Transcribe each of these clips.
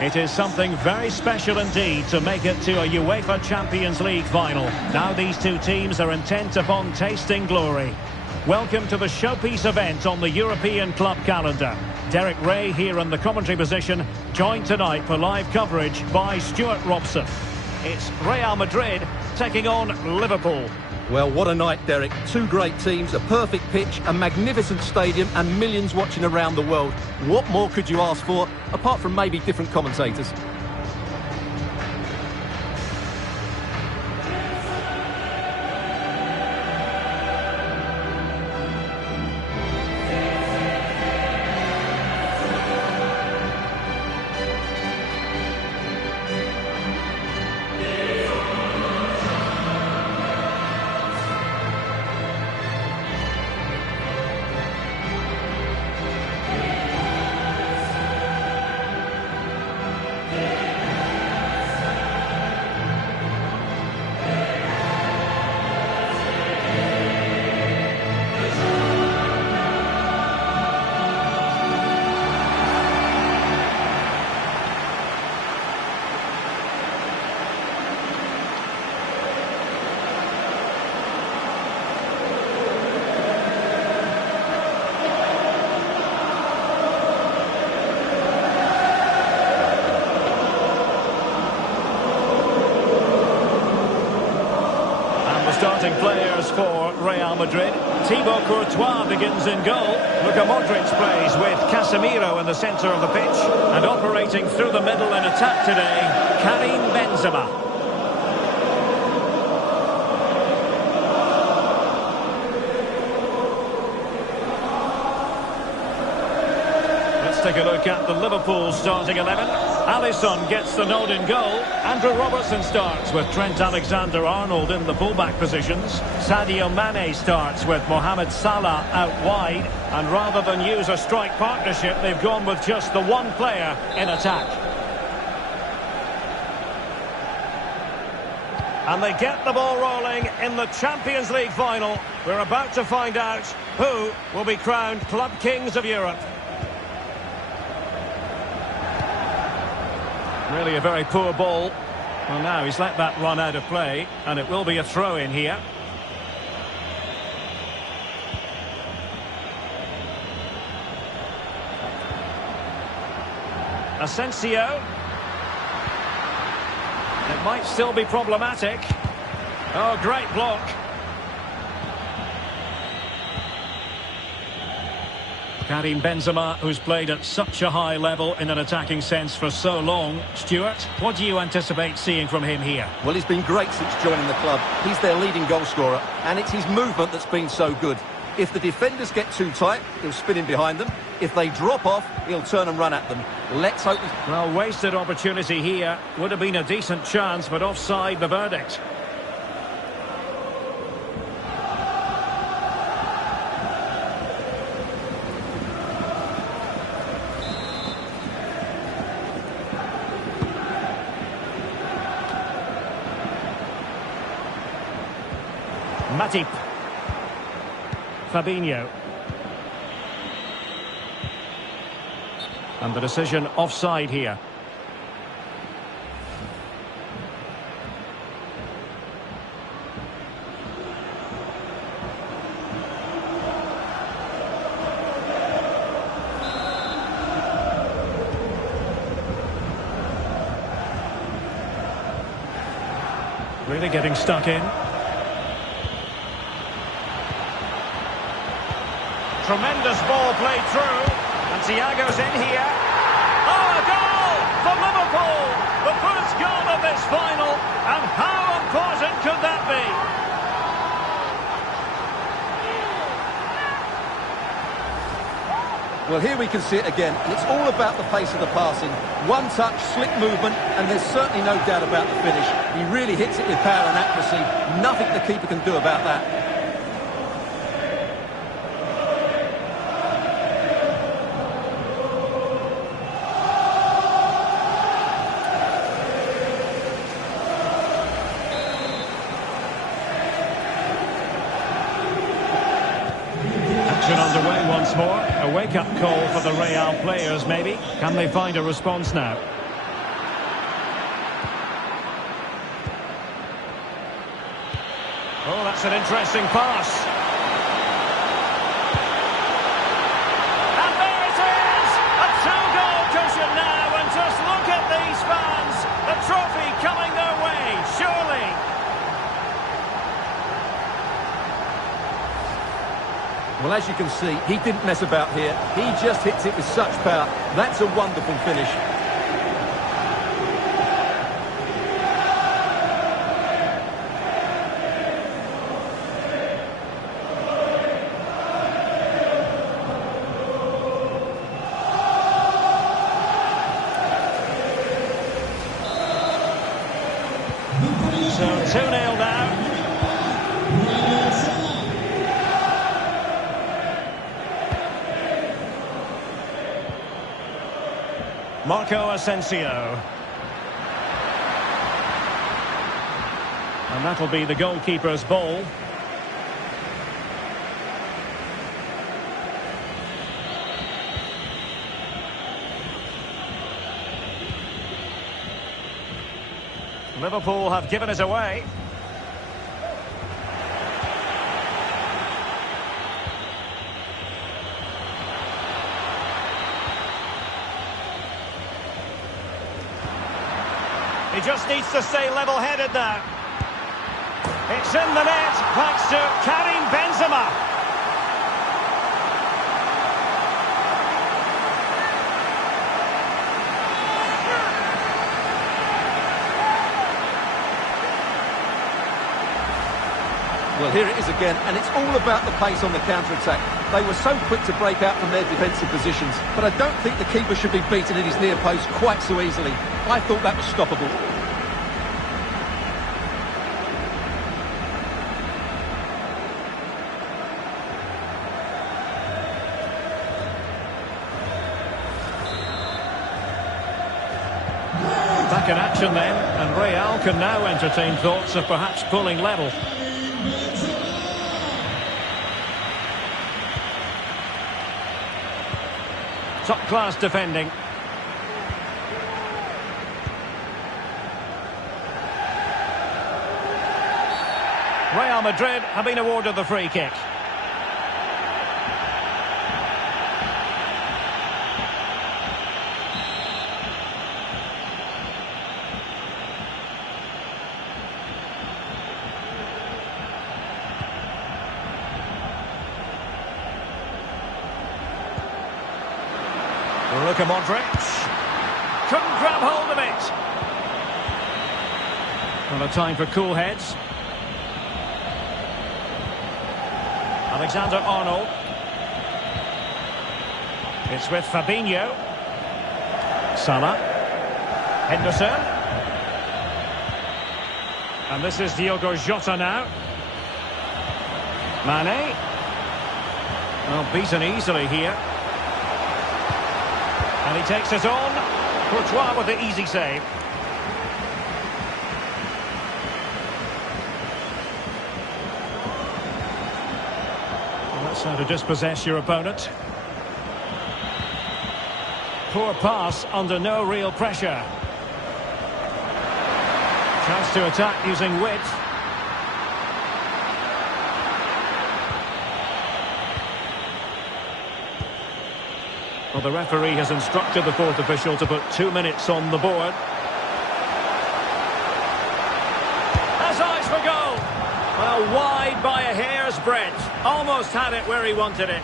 It is something very special indeed to make it to a UEFA Champions League final. Now these two teams are intent upon tasting glory. Welcome to the showpiece event on the European club calendar. Derek Ray here in the commentary position, joined tonight for live coverage by Stuart Robson. It's Real Madrid taking on Liverpool. Well, what a night, Derek. Two great teams, a perfect pitch, a magnificent stadium and millions watching around the world. What more could you ask for, apart from maybe different commentators? Starting players for Real Madrid. Thibaut Courtois begins in goal. Luka Modric plays with Casemiro in the centre of the pitch. And operating through the middle in attack today, Karim Benzema. Take a look at the Liverpool starting 11. Alisson gets the nod in goal. Andrew Robertson starts with Trent Alexander-Arnold in the fullback positions. Sadio Mane starts with Mohamed Salah out wide. And rather than use a strike partnership, they've gone with just the one player in attack. And they get the ball rolling in the Champions League final. We're about to find out who will be crowned Club Kings of Europe. Really a very poor ball. Well, now he's let that run out of play, and it will be a throw-in here. Asensio. It might still be problematic. Oh, great block. Karim Benzema, who's played at such a high level in an attacking sense for so long. Stuart, what do you anticipate seeing from him here? Well, he's been great since joining the club. He's their leading goal scorer, and it's his movement that's been so good. If the defenders get too tight, he'll spin in behind them. If they drop off, he'll turn and run at them. Let's hope... Well, wasted opportunity here. Would have been a decent chance, but offside the verdict. Matip. Fabinho. And the decision offside here. Really getting stuck in. Tremendous ball played through, and Thiago's in here. Oh, a goal for Liverpool! The first goal of this final, and how important could that be? Well, here we can see it again, and it's all about the pace of the passing. One touch, slick movement, and there's certainly no doubt about the finish. He really hits it with power and accuracy. Nothing the keeper can do about that. Action underway once more. A wake-up call for the Real players, maybe. Can they find a response now? That's an interesting pass. And there it is! A two-goal cushion now, and just look at these fans. The trophy coming their way, surely. Well, as you can see, he didn't mess about here. He just hits it with such power. That's a wonderful finish. So 2-0 now. Marco Asensio. And that'll be the goalkeeper's ball. Liverpool have given us away. He just needs to stay level-headed now. It's in the net, thanks to Karim Benzema. Well, here it is again, and it's all about the pace on the counter-attack. They were so quick to break out from their defensive positions, but I don't think the keeper should be beaten at his near post quite so easily. I thought that was stoppable. Back in action then, and Real can now entertain thoughts of perhaps pulling level. Top-class defending. Real Madrid have been awarded the free kick. Luka Modric. Couldn't grab hold of it. Well, a time for cool heads. Alexander-Arnold. It's with Fabinho. Salah. Henderson. And this is Diogo Jota now. Mane. Well, beaten easily here. And he takes it on. Courtois with the easy save. Well, that's how to dispossess your opponent. Poor pass under no real pressure. Chance to attack using width. Well, the referee has instructed the fourth official to put 2 minutes on the board. Has eyes for goal. Well, wide by a hair's breadth. Almost had it where he wanted it.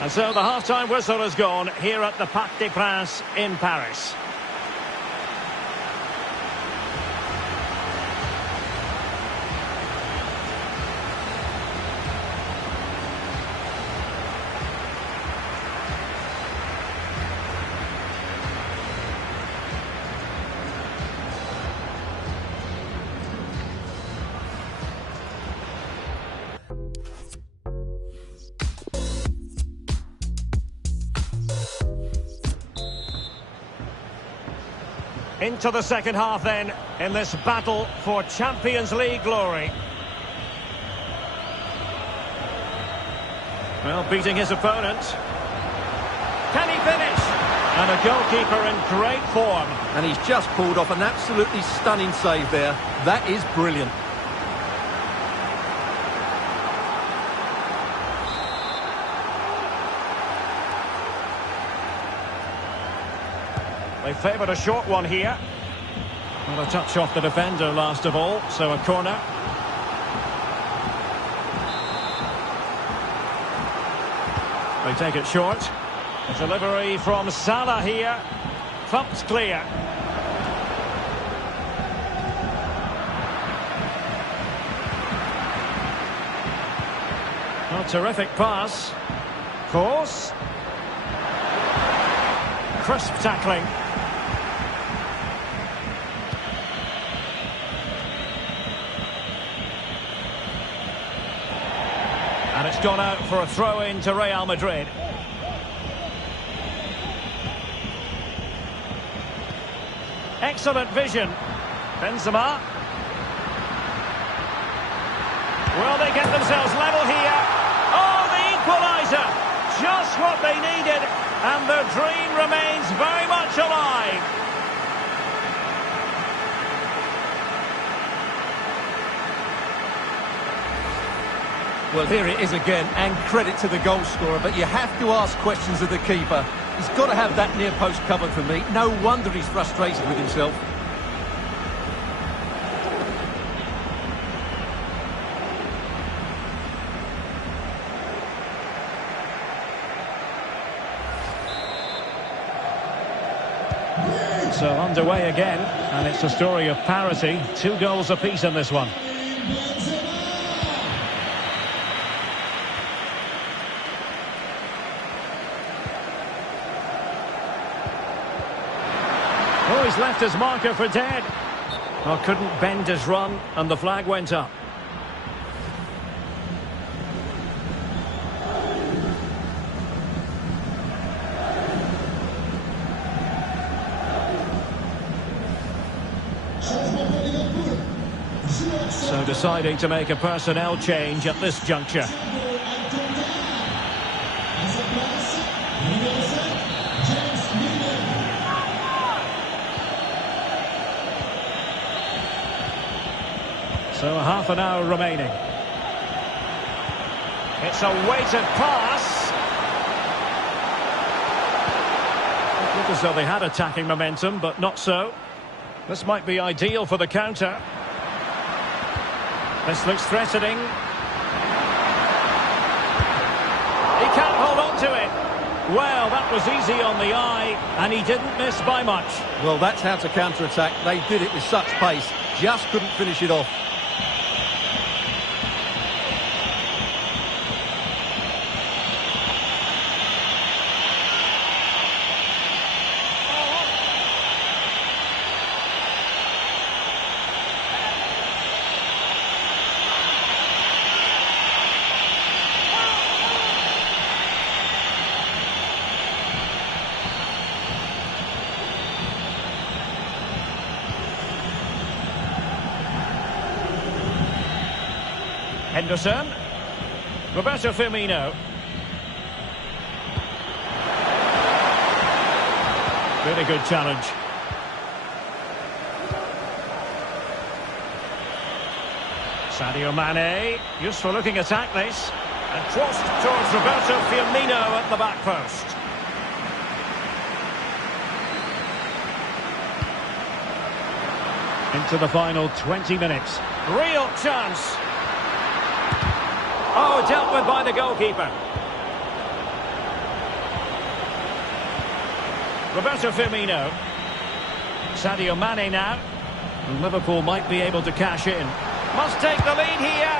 And so the half-time whistle has gone here at the Parc des Princes in Paris. Into the second half then, in this battle for Champions League glory. Well, beating his opponent. Can he finish? And a goalkeeper in great form. And he's just pulled off an absolutely stunning save there. That is brilliant. They favoured a short one here. Well, a touch off the defender last of all, so a corner. They take it short. A delivery from Salah here. Thumped clear. A terrific pass. Course. Crisp tackling. And it's gone out for a throw-in to Real Madrid. Excellent vision. Benzema. Will they get themselves level here? Oh, the equaliser! Just what they needed, and their dream remains very much alive. Well, here it is again, and credit to the goal scorer, but you have to ask questions of the keeper. He's got to have that near post covered for me. No wonder he's frustrated with himself. So underway again, and it's a story of parity. 2 goals apiece in this one. Oh, he's left his marker for dead. Well, couldn't bend his run, and the flag went up. So deciding to make a personnel change at this juncture. So half an hour remaining. It's a weighted pass. It looked as though they had attacking momentum, but not so. This might be ideal for the counter. This looks threatening. He can't hold on to it. Well, that was easy on the eye, and he didn't miss by much. Well, that's how to counter-attack. They did it with such pace. Just couldn't finish it off. Henderson. Roberto Firmino. Really good challenge. Sadio Mane. Useful looking attack this. And crossed towards Roberto Firmino at the back post. Into the final 20 minutes. Real chance. Oh, dealt with by the goalkeeper. Roberto Firmino. Sadio Mane now. And Liverpool might be able to cash in. Must take the lead here.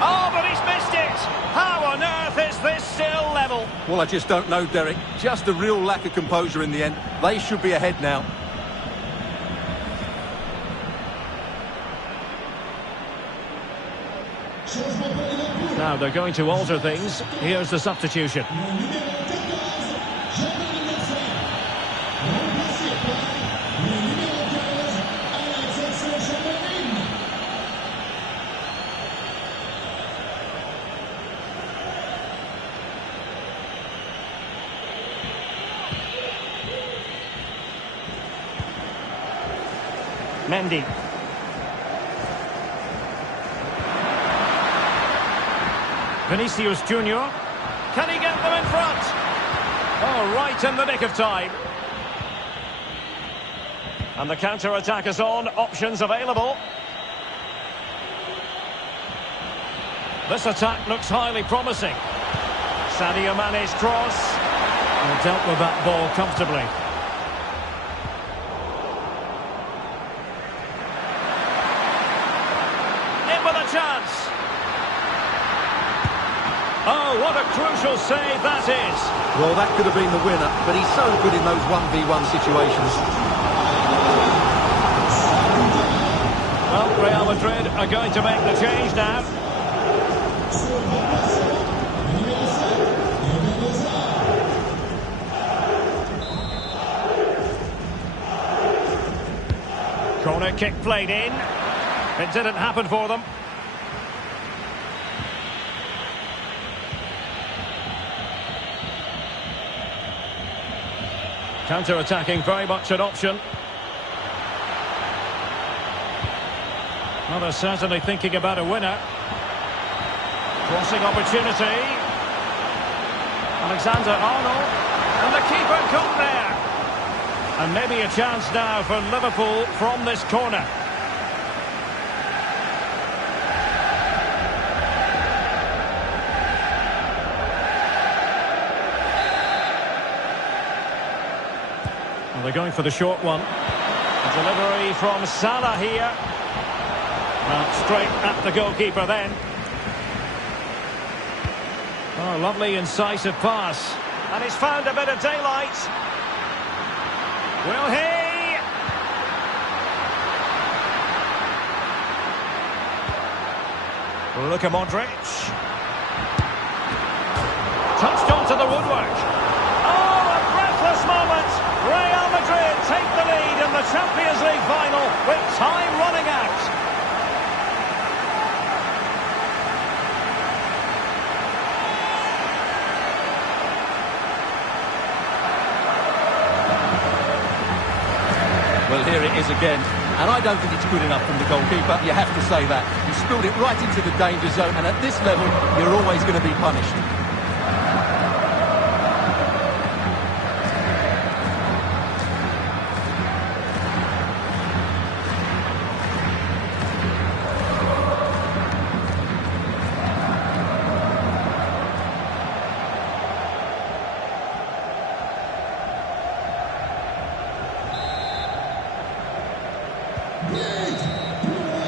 Oh, but he's missed it. How on earth is this still level? Well, I just don't know, Derek. Just a real lack of composure in the end. They should be ahead now. Now they're going to alter things. Here's the substitution. Mendy. Vinicius Junior. Can he get them in front? Oh, right in the nick of time. And the counter-attack is on. Options available. This attack looks highly promising. Sadio Mane's cross. Well, dealt with that ball comfortably. In with a chance. Oh, what a crucial save that is. Well, that could have been the winner, but he's so good in those 1v1 situations. Well, Real Madrid are going to make the change now. Corner kick played in. It didn't happen for them. Counter-attacking, very much an option. Well, they're certainly thinking about a winner. Crossing opportunity. Alexander-Arnold. And the keeper caught there. And maybe a chance now for Liverpool from this corner. Well, they're going for the short one. A delivery from Salah here. Well, straight at the goalkeeper then. Oh, lovely incisive pass. And he's found a bit of daylight. Will he? Luka Modric. Touched onto the woodwork. Oh, a breathless moment. Real Madrid take the lead in the Champions League final with time running out. Well, here it is again. And I don't think it's good enough from the goalkeeper. You have to say that. He spilled it right into the danger zone. And at this level, you're always going to be punished.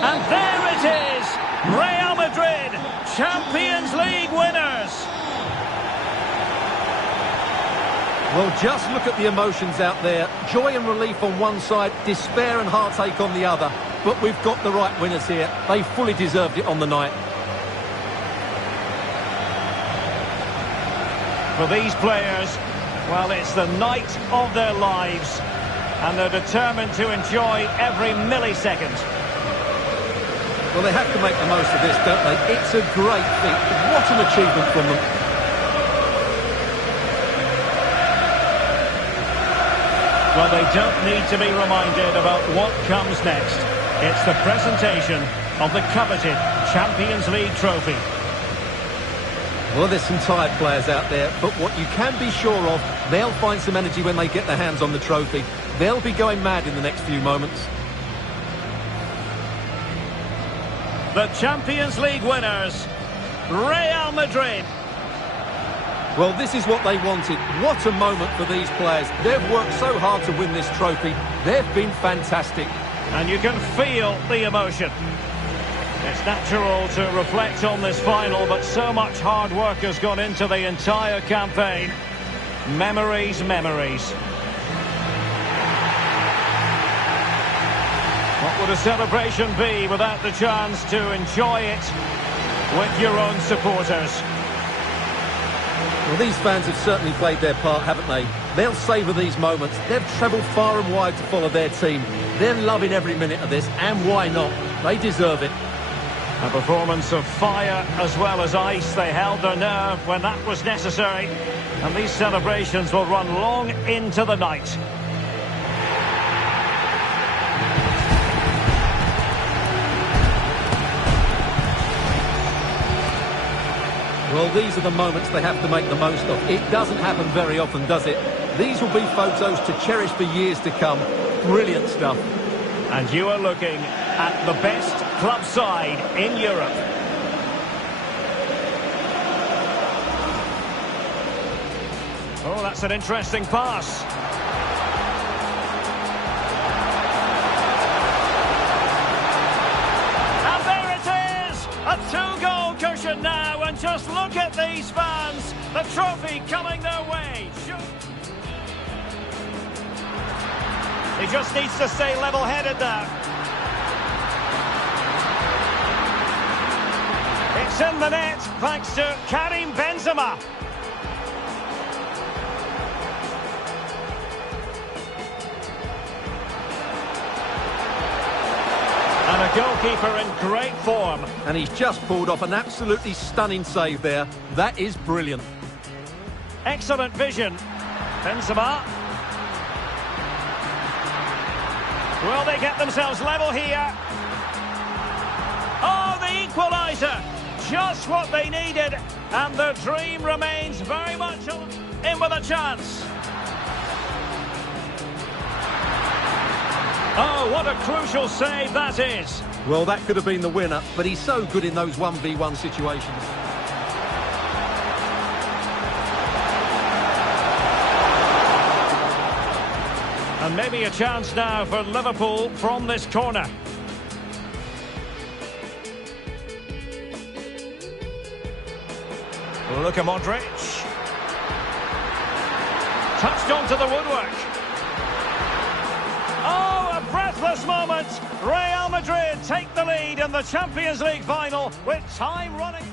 And there it is! Real Madrid, Champions League winners! Well, just look at the emotions out there. Joy and relief on one side, despair and heartache on the other. But we've got the right winners here. They fully deserved it on the night. For these players, well, it's the night of their lives. And they're determined to enjoy every millisecond. Well, they have to make the most of this, don't they? It's a great feat. What an achievement from them. Well, they don't need to be reminded about what comes next. It's the presentation of the coveted Champions League trophy. Well, there's some tired players out there, but what you can be sure of, they'll find some energy when they get their hands on the trophy. They'll be going mad in the next few moments. The Champions League winners, Real Madrid. Well, this is what they wanted. What a moment for these players. They've worked so hard to win this trophy. They've been fantastic. And you can feel the emotion. It's natural to reflect on this final, but so much hard work has gone into the entire campaign. Memories, memories. What would a celebration be without the chance to enjoy it with your own supporters? Well, these fans have certainly played their part, haven't they? They'll savour these moments. They've travelled far and wide to follow their team. They're loving every minute of this, and why not? They deserve it. A performance of fire as well as ice. They held their nerve when that was necessary. And these celebrations will run long into the night. Well, these are the moments they have to make the most of. It doesn't happen very often, does it? These will be photos to cherish for years to come. Brilliant stuff. And you are looking at the best club side in Europe. Oh, that's an interesting pass. And there it is! A two-goal cushion now, and just look at these fans. The trophy coming their way. He just needs to stay level-headed now. It's in the net, thanks to Karim Benzema. And a goalkeeper in great form. And he's just pulled off an absolutely stunning save there. That is brilliant. Excellent vision. Benzema. Will they get themselves level here? Oh, the equaliser! Just what they needed, and the dream remains very much in with a chance. Oh, what a crucial save that is. Well, that could have been the winner, but he's so good in those 1v1 situations. And maybe a chance now for Liverpool from this corner. Luka Modric. Touched onto the woodwork. Oh, a breathless moment. Real Madrid take the lead in the Champions League final with time running.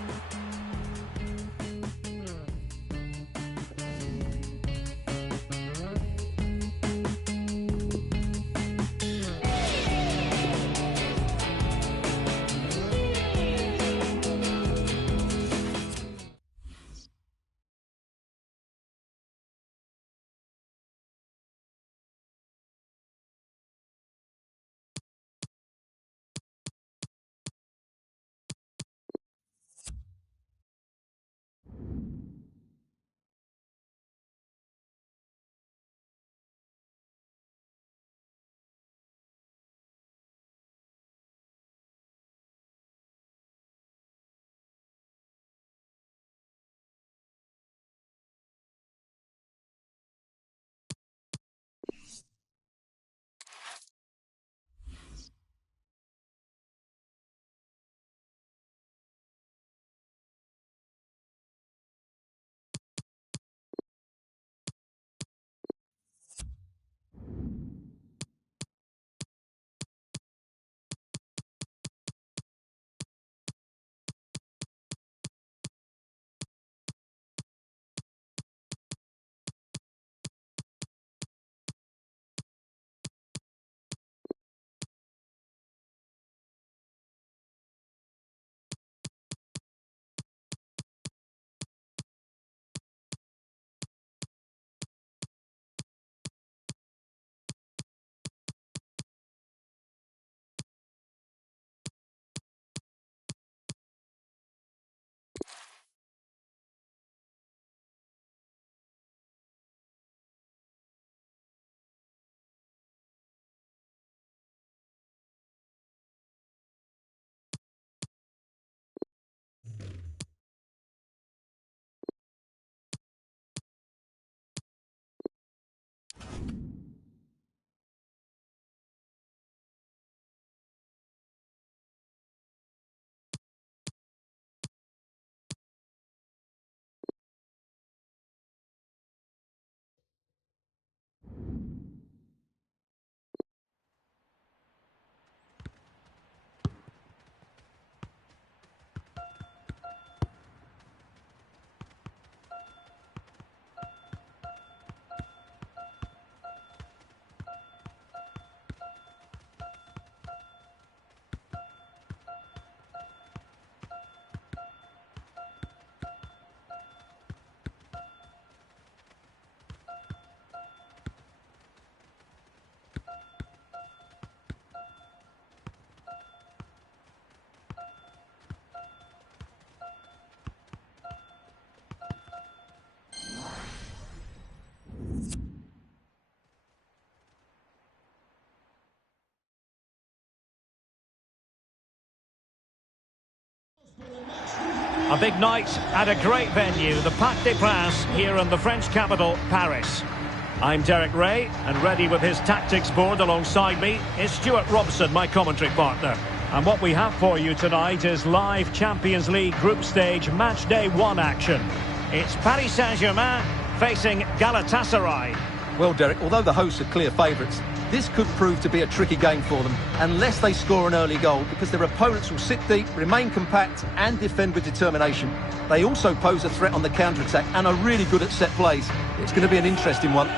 A big night at a great venue, the Parc des Princes, here in the French capital, Paris. I'm Derek Ray, and ready with his tactics board alongside me is Stuart Robson, my commentary partner. And what we have for you tonight is live Champions League group stage match day 1 action. It's Paris Saint-Germain facing Galatasaray. Well, Derek, although the hosts are clear favourites, this could prove to be a tricky game for them unless they score an early goal, because their opponents will sit deep, remain compact and defend with determination. They also pose a threat on the counter-attack and are really good at set plays. It's going to be an interesting one.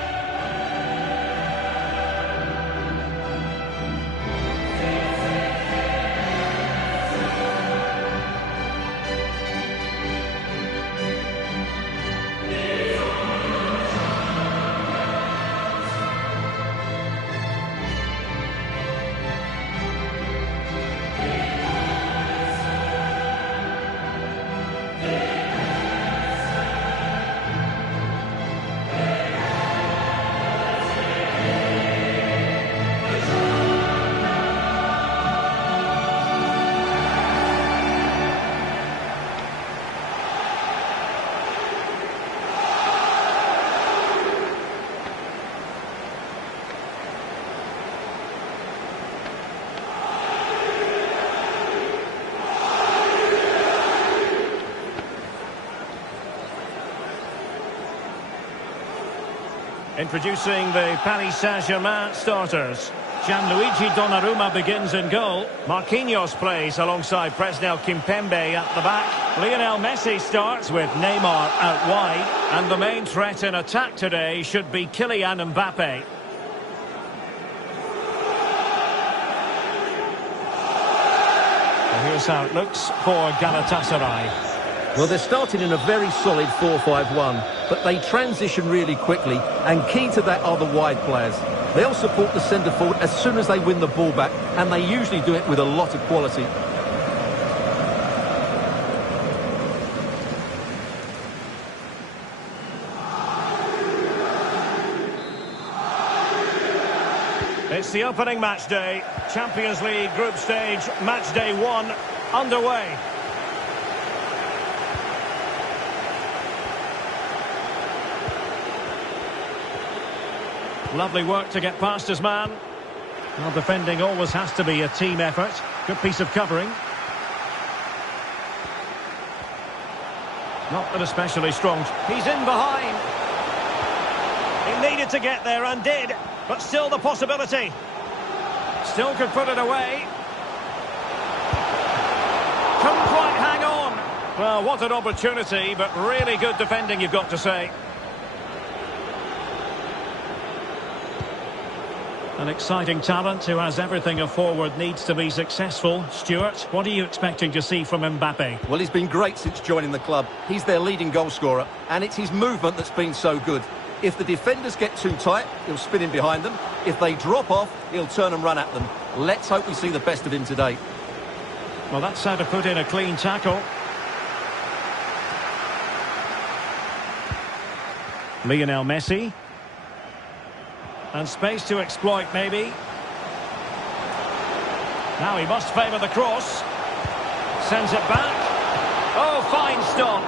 Introducing the Paris Saint-Germain starters. Gianluigi Donnarumma begins in goal. Marquinhos plays alongside Presnel Kimpembe at the back. Lionel Messi starts with Neymar out wide. And the main threat in attack today should be Kylian Mbappe. And here's how it looks for Galatasaray. Well, they're starting in a very solid 4-5-1, but they transition really quickly, and key to that are the wide players. They'll support the centre forward as soon as they win the ball back, and they usually do it with a lot of quality. It's the opening match day. Champions League group stage, match day 1 underway. Lovely work to get past his man. Well, defending always has to be a team effort. Good piece of covering. Not an especially strong. He's in behind. He needed to get there and did, but still the possibility. Still could put it away. Couldn't quite hang on. Well, what an opportunity, but really good defending, you've got to say. An exciting talent who has everything a forward needs to be successful. Stuart, what are you expecting to see from Mbappe? Well, he's been great since joining the club. He's their leading goal scorer, and it's his movement that's been so good. If the defenders get too tight, he'll spin in behind them. If they drop off, he'll turn and run at them. Let's hope we see the best of him today. Well, that's how to put in a clean tackle. Lionel Messi. And space to exploit, maybe. Now he must favour the cross. Sends it back. Oh, fine stop.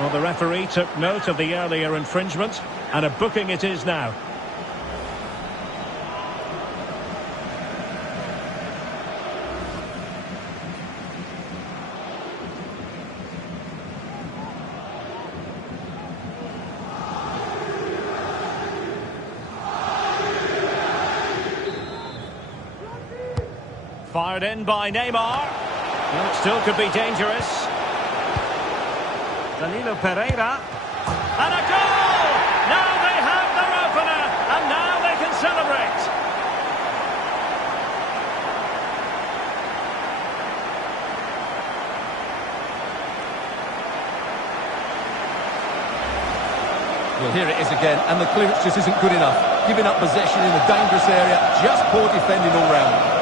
Well, the referee took note of the earlier infringement, and a booking it is now. Fired in by Neymar. Well, it still could be dangerous. Danilo Pereira. And a goal! Now they have their opener, and now they can celebrate. Well, here it is again, and the clearance just isn't good enough. Giving up possession in a dangerous area, just poor defending all round.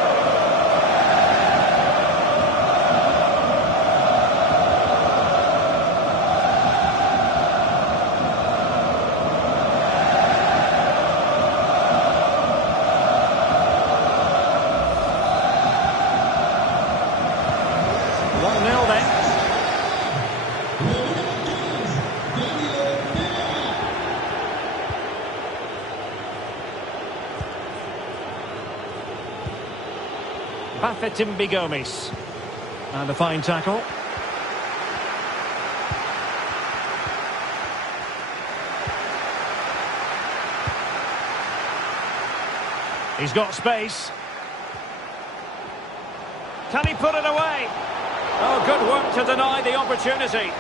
Bafetimbi Gomis. And a fine tackle. He's got space. Can he put it away? Oh, good work to deny the opportunity.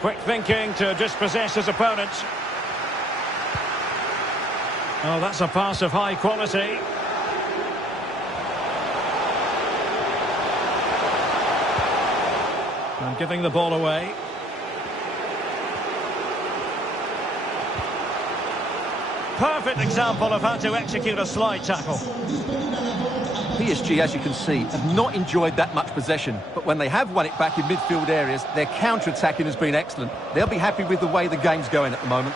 Quick thinking to dispossess his opponent. Oh, that's a pass of high quality. And giving the ball away. Perfect example of how to execute a slide tackle. PSG, as you can see, have not enjoyed that much possession, but when they have won it back in midfield areas, their counter-attacking has been excellent. They'll be happy with the way the game's going at the moment.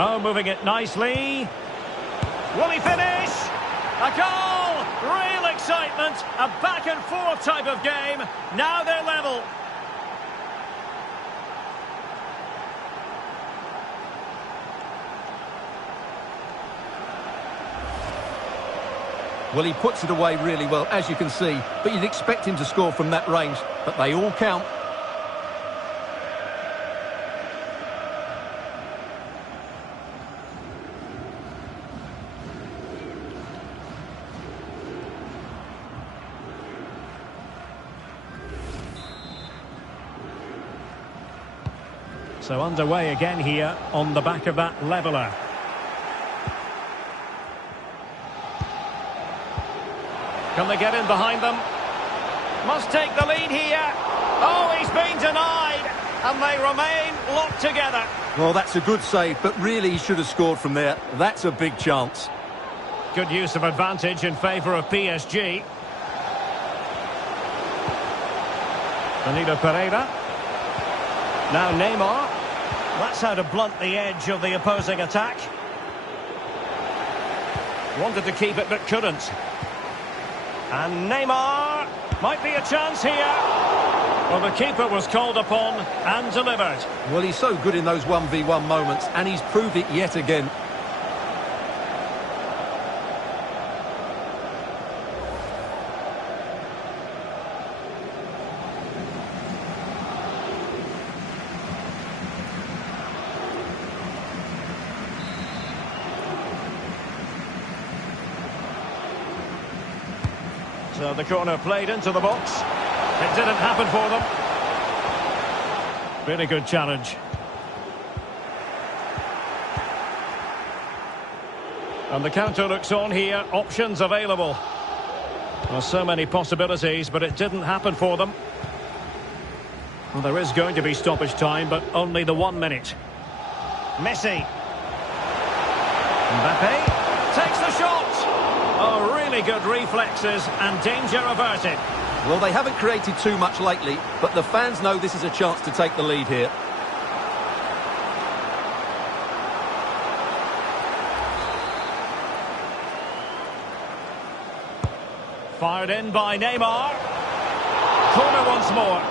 Oh, moving it nicely. Will he finish? A goal! Real excitement. A back-and-forth type of game. Now they're level. Well, he puts it away really well, as you can see, but you'd expect him to score from that range, but they all count. So underway again here on the back of that leveller. Can they get in behind them? Must take the lead here. Oh, he's been denied. And they remain locked together. Well, that's a good save, but really he should have scored from there. That's a big chance. Good use of advantage in favour of PSG. Danilo Pereira. Now Neymar. That's how to blunt the edge of the opposing attack. Wanted to keep it but couldn't. And Neymar. Might be a chance here. Well, the keeper was called upon and delivered. Well, he's so good in those 1v1 moments, and he's proved it yet again. So the corner played into the box. It didn't happen for them. Really good challenge. And the counter looks on here. Options available. Well, so many possibilities, but it didn't happen for them. Well, there is going to be stoppage time, but only the 1 minute. Messi. Mbappe takes the shot. Oh, really good reflexes and danger averted. Well, they haven't created too much lately, but the fans know this is a chance to take the lead here. Fired in by Neymar. Corner once more.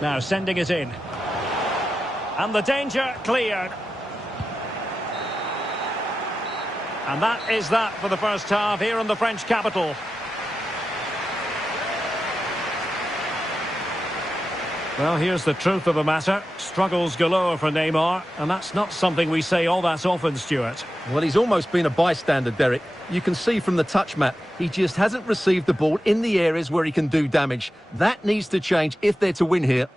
Now sending it in. And the danger cleared. And that is that for the first half here in the French capital. Well, here's the truth of the matter. Struggles galore for Neymar, and that's not something we say all that often, Stuart. Well, he's almost been a bystander, Derek. You can see from the touch map, he just hasn't received the ball in the areas where he can do damage. That needs to change if they're to win here.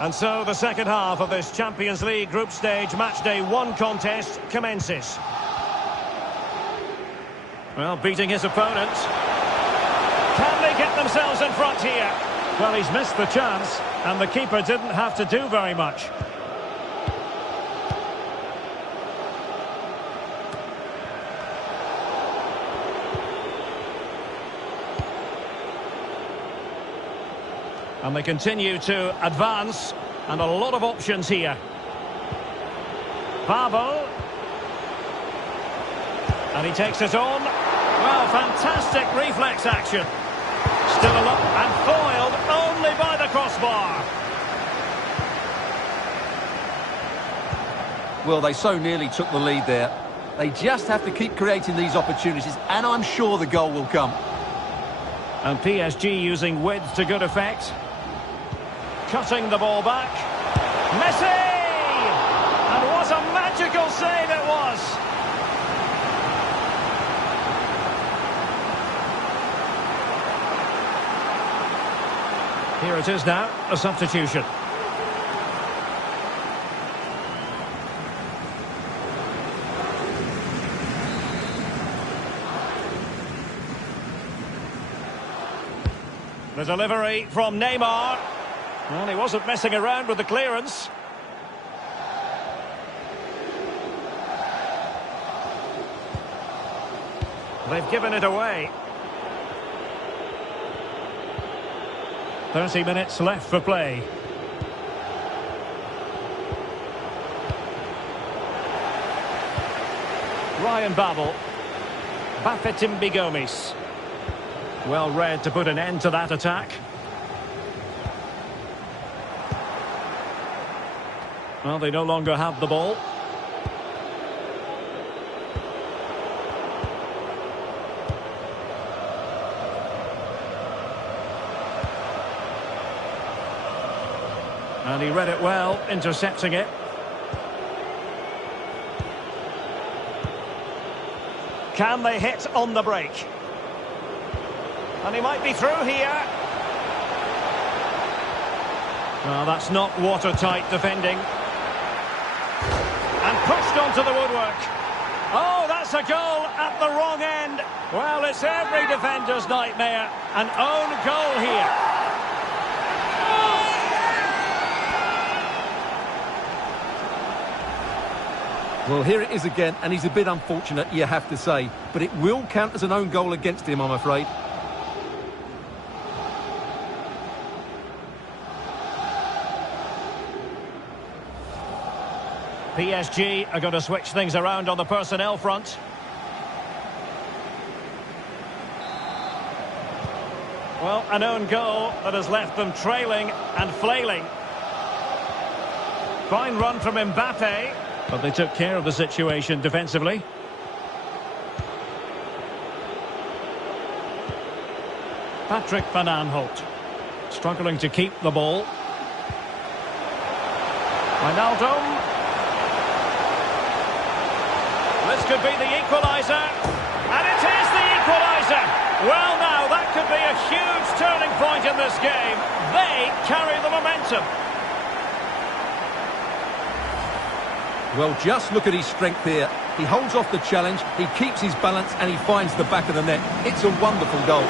And so the second half of this Champions League group stage matchday 1 contest commences. Well, beating his opponent. Can they get themselves in front here? Well, he's missed the chance, and the keeper didn't have to do very much. And they continue to advance, and a lot of options here. Pavel. And he takes it on. Well, fantastic reflex action. Still up and foiled only by the crossbar. Well, they so nearly took the lead there. They just have to keep creating these opportunities, and I'm sure the goal will come. And PSG using width to good effect. Cutting the ball back. Messi! And what a magical save it was! Here it is now, a substitution. The delivery from Neymar. Well, he wasn't messing around with the clearance. They've given it away. 30 minutes left for play. Ryan Babel. Bafetimbi Gomis. Well read to put an end to that attack. Well, they no longer have the ball. And he read it well, intercepting it. Can they hit on the break? And he might be through here. Well, that's not watertight defending. And pushed onto the woodwork. Oh, that's a goal at the wrong end. Well, it's every defender's nightmare. An own goal here. Well, here it is again, and he's a bit unfortunate, you have to say. But it will count as an own goal against him, I'm afraid. PSG are going to switch things around on the personnel front. Well, an own goal that has left them trailing and flailing. Fine run from Mbappe, but they took care of the situation defensively. Patrick Van Aanholt struggling to keep the ball. Wijnaldum. This could be the equaliser, and it is the equaliser. Well, now, that could be a huge turning point in this game. They carry the momentum. Well, just look at his strength here. He holds off the challenge, he keeps his balance, and he finds the back of the net. It's a wonderful goal.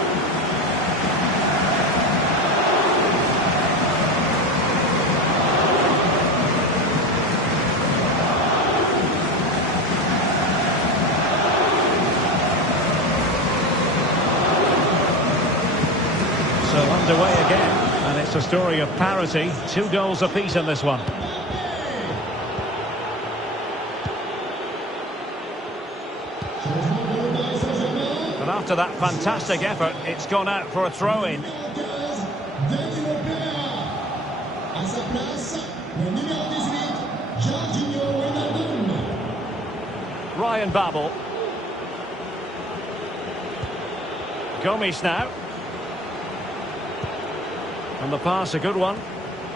So underway again, and it's a story of parity. 2 goals apiece in this one. But after that fantastic effort, it's gone out for a throw-in. Ryan Babel. Gomis now. And the pass, a good one.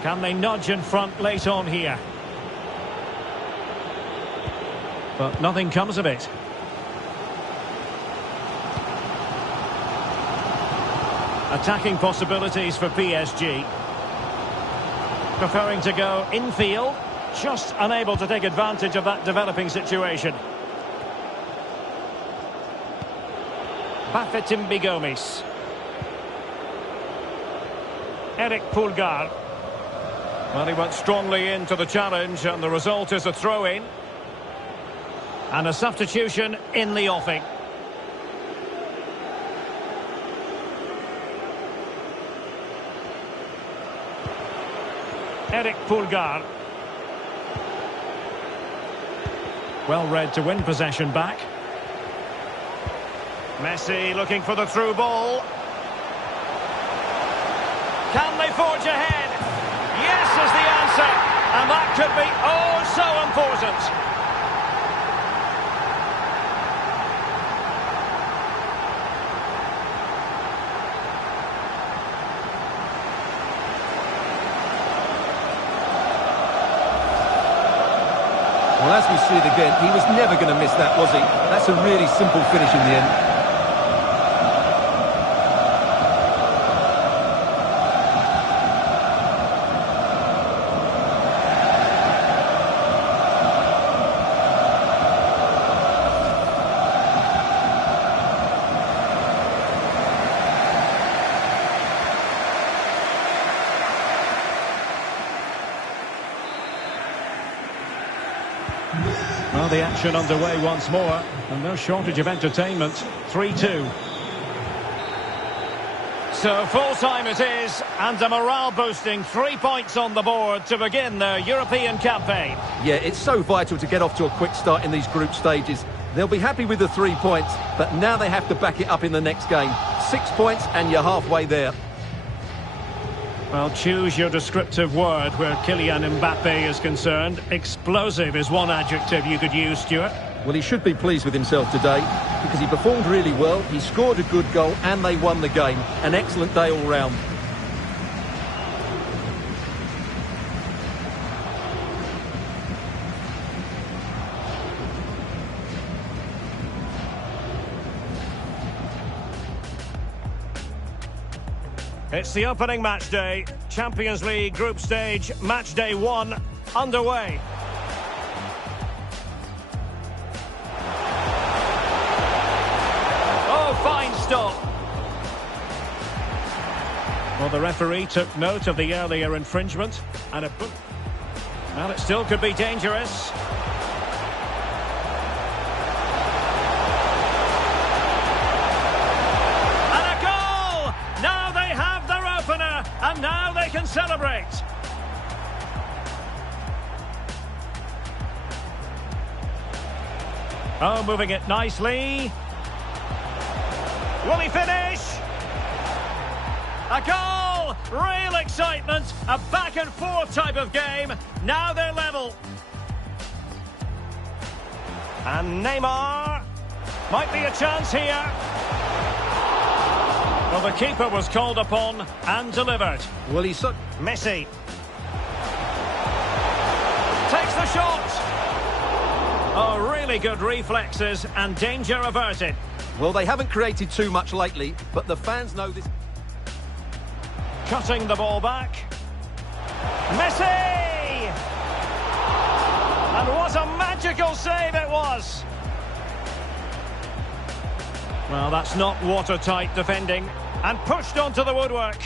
Can they nudge in front late on here? But nothing comes of it. Attacking possibilities for PSG. Preferring to go infield. Just unable to take advantage of that developing situation. Bafetimbi Gomis. Eric Pulgar. Well, he went strongly into the challenge, and the result is a throw-in. And a substitution in the offing. Eric Pulgar. Well read to win possession back. Messi looking for the through ball. Can they forge ahead? Yes is the answer. And that could be oh so important. Well, as we see it again, he was never going to miss that, was he? That's a really simple finish in the end. Well, the action underway once more, and no shortage of entertainment. 3-2. So full-time it is, and a morale-boosting 3 points on the board to begin their European campaign. Yeah, it's so vital to get off to a quick start in these group stages. They'll be happy with the 3 points, but now they have to back it up in the next game. 6 points and you're halfway there. Well, choose your descriptive word where Kylian Mbappe is concerned. Explosive is one adjective you could use, Stuart. Well, he should be pleased with himself today because he performed really well, he scored a good goal and they won the game. An excellent day all round. It's the opening match day. Champions League group stage, match day 1, underway. Oh, fine stop. Well, the referee took note of the earlier infringement. And well, it still could be dangerous. And now they can celebrate. Oh, moving it nicely. Will he finish? A goal! Real excitement. A back and forth type of game. Now they're level. And Neymar. Might be a chance here. Well, the keeper was called upon and delivered. Well, he's so... Messi. Takes the shot. Oh, really good reflexes and danger averted. Well, they haven't created too much lately, but the fans know this. Cutting the ball back. Messi! And what a magical save it was. Well, that's not watertight defending. And pushed onto the woodwork.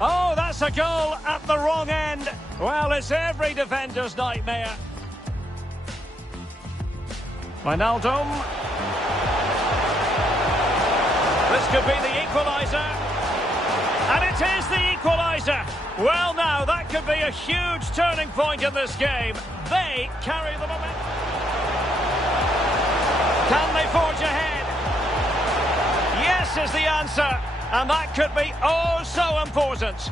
Oh, that's a goal at the wrong end. Well, it's every defender's nightmare. Wijnaldum. This could be the equaliser. And it is the equaliser. Well, now, that could be a huge turning point in this game. They carry the momentum. Can they forge ahead? Yes is the answer. And that could be oh so important.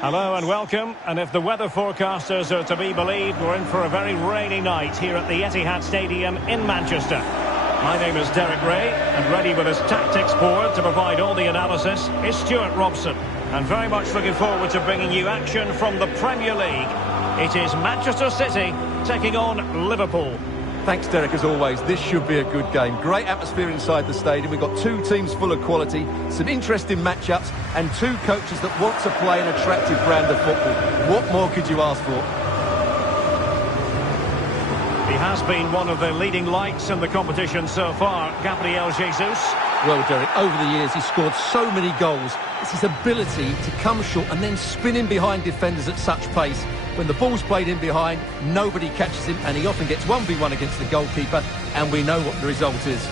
Hello and welcome. And if the weather forecasters are to be believed, we're in for a very rainy night here at the Etihad Stadium in Manchester. My name is Derek Ray, and ready with his tactics board to provide all the analysis is Stuart Robson. And very much looking forward to bringing you action from the Premier League. It is Manchester City taking on Liverpool. Thanks, Derek, as always. This should be a good game. Great atmosphere inside the stadium. We've got two teams full of quality, some interesting matchups, and two coaches that want to play an attractive brand of football. What more could you ask for? He has been one of the leading lights in the competition so far, Gabriel Jesus. Well, Derek, over the years, he's scored so many goals. It's his ability to come short and then spin in behind defenders at such pace. When the ball's played in behind, nobody catches him, and he often gets 1v1 against the goalkeeper, and we know what the result is.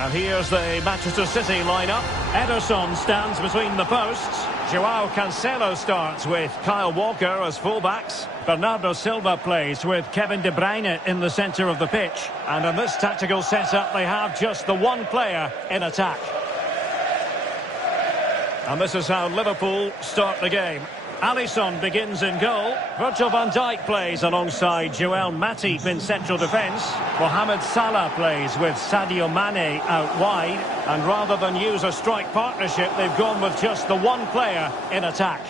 And here's the Manchester City lineup. Ederson stands between the posts. Joao Cancelo starts with Kyle Walker as fullbacks. Bernardo Silva plays with Kevin De Bruyne in the centre of the pitch. And in this tactical setup, they have just the one player in attack. And this is how Liverpool start the game. Alisson begins in goal. Virgil van Dijk plays alongside Joel Matip in central defence. Mohamed Salah plays with Sadio Mane out wide. And rather than use a strike partnership, they've gone with just the one player in attack.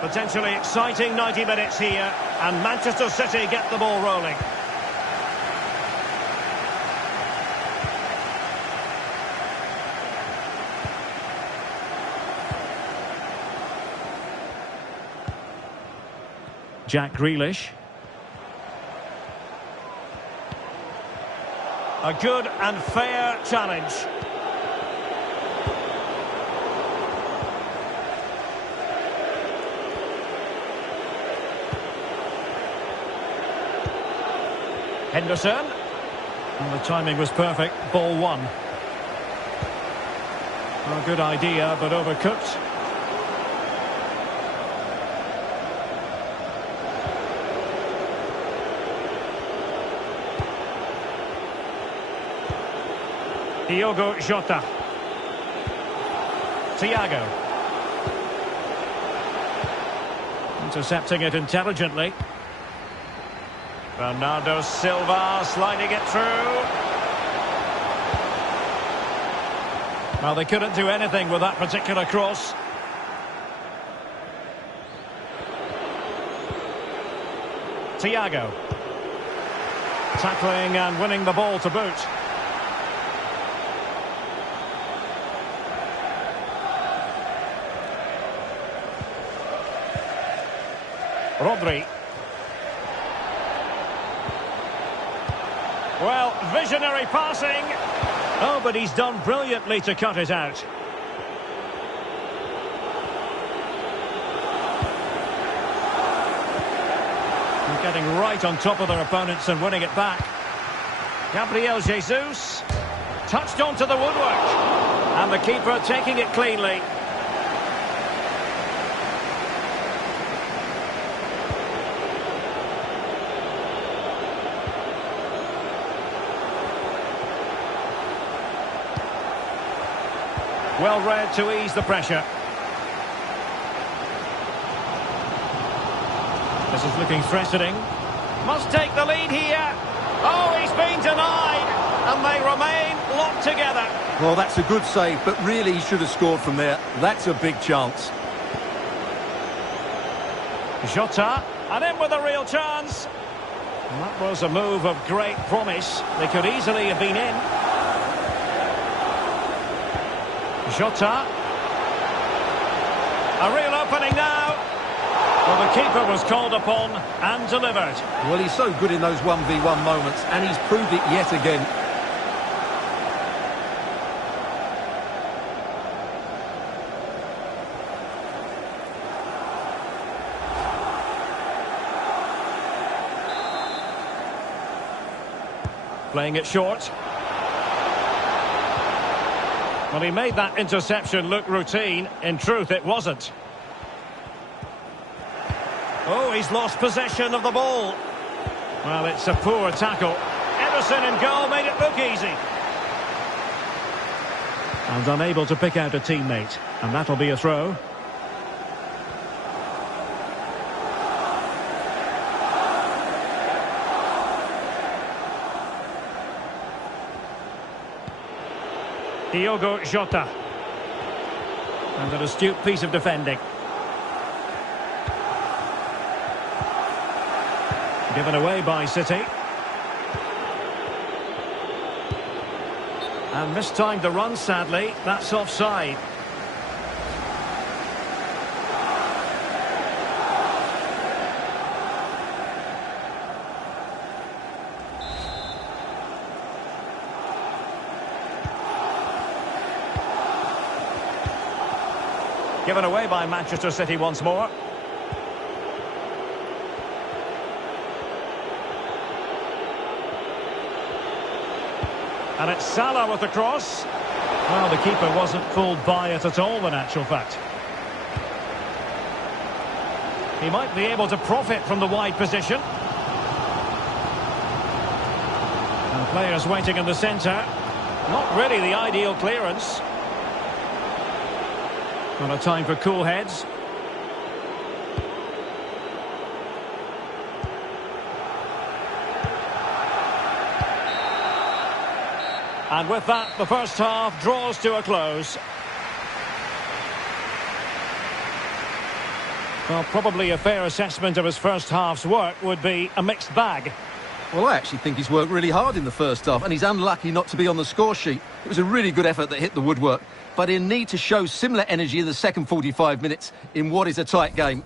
Potentially exciting 90 minutes here, and Manchester City get the ball rolling. Jack Grealish. A good and fair challenge. Henderson. And the timing was perfect. Ball one. A good idea, but overcooked. Diogo Jota. Thiago. Intercepting it intelligently. Bernardo Silva sliding it through. Well, they couldn't do anything with that particular cross. Thiago. Tackling and winning the ball to boot. Rodri. Well, visionary passing. Oh, but he's done brilliantly to cut it out. They're getting right on top of their opponents and winning it back. Gabriel Jesus. Touched onto the woodwork. And the keeper taking it cleanly. Well read to ease the pressure. This is looking threatening. Must take the lead here. Oh, he's been denied. And they remain locked together. Well, that's a good save, but really he should have scored from there. That's a big chance. Jota, and in with a real chance. And that was a move of great promise. They could easily have been in. Jota. A real opening now. Well, the keeper was called upon and delivered. Well, he's so good in those 1v1 moments, and he's proved it yet again. Playing it short. Well, he made that interception look routine. In truth, it wasn't. Oh, he's lost possession of the ball. Well, it's a poor tackle. Ederson in goal made it look easy. And unable to pick out a teammate. And that'll be a throw. Diogo Jota. And an astute piece of defending. Given away by City. And mistimed the run, sadly. That's offside. Given away by Manchester City once more. And it's Salah with the cross. Well, the keeper wasn't fooled by it at all, in actual fact. He might be able to profit from the wide position. And players waiting in the centre. Not really the ideal clearance. Not a time for cool heads. And with that, the first half draws to a close. Well, probably a fair assessment of his first half's work would be a mixed bag. Well, I actually think he's worked really hard in the first half, and he's unlucky not to be on the score sheet. It was a really good effort that hit the woodwork, but he'll need to show similar energy in the second 45 minutes in what is a tight game.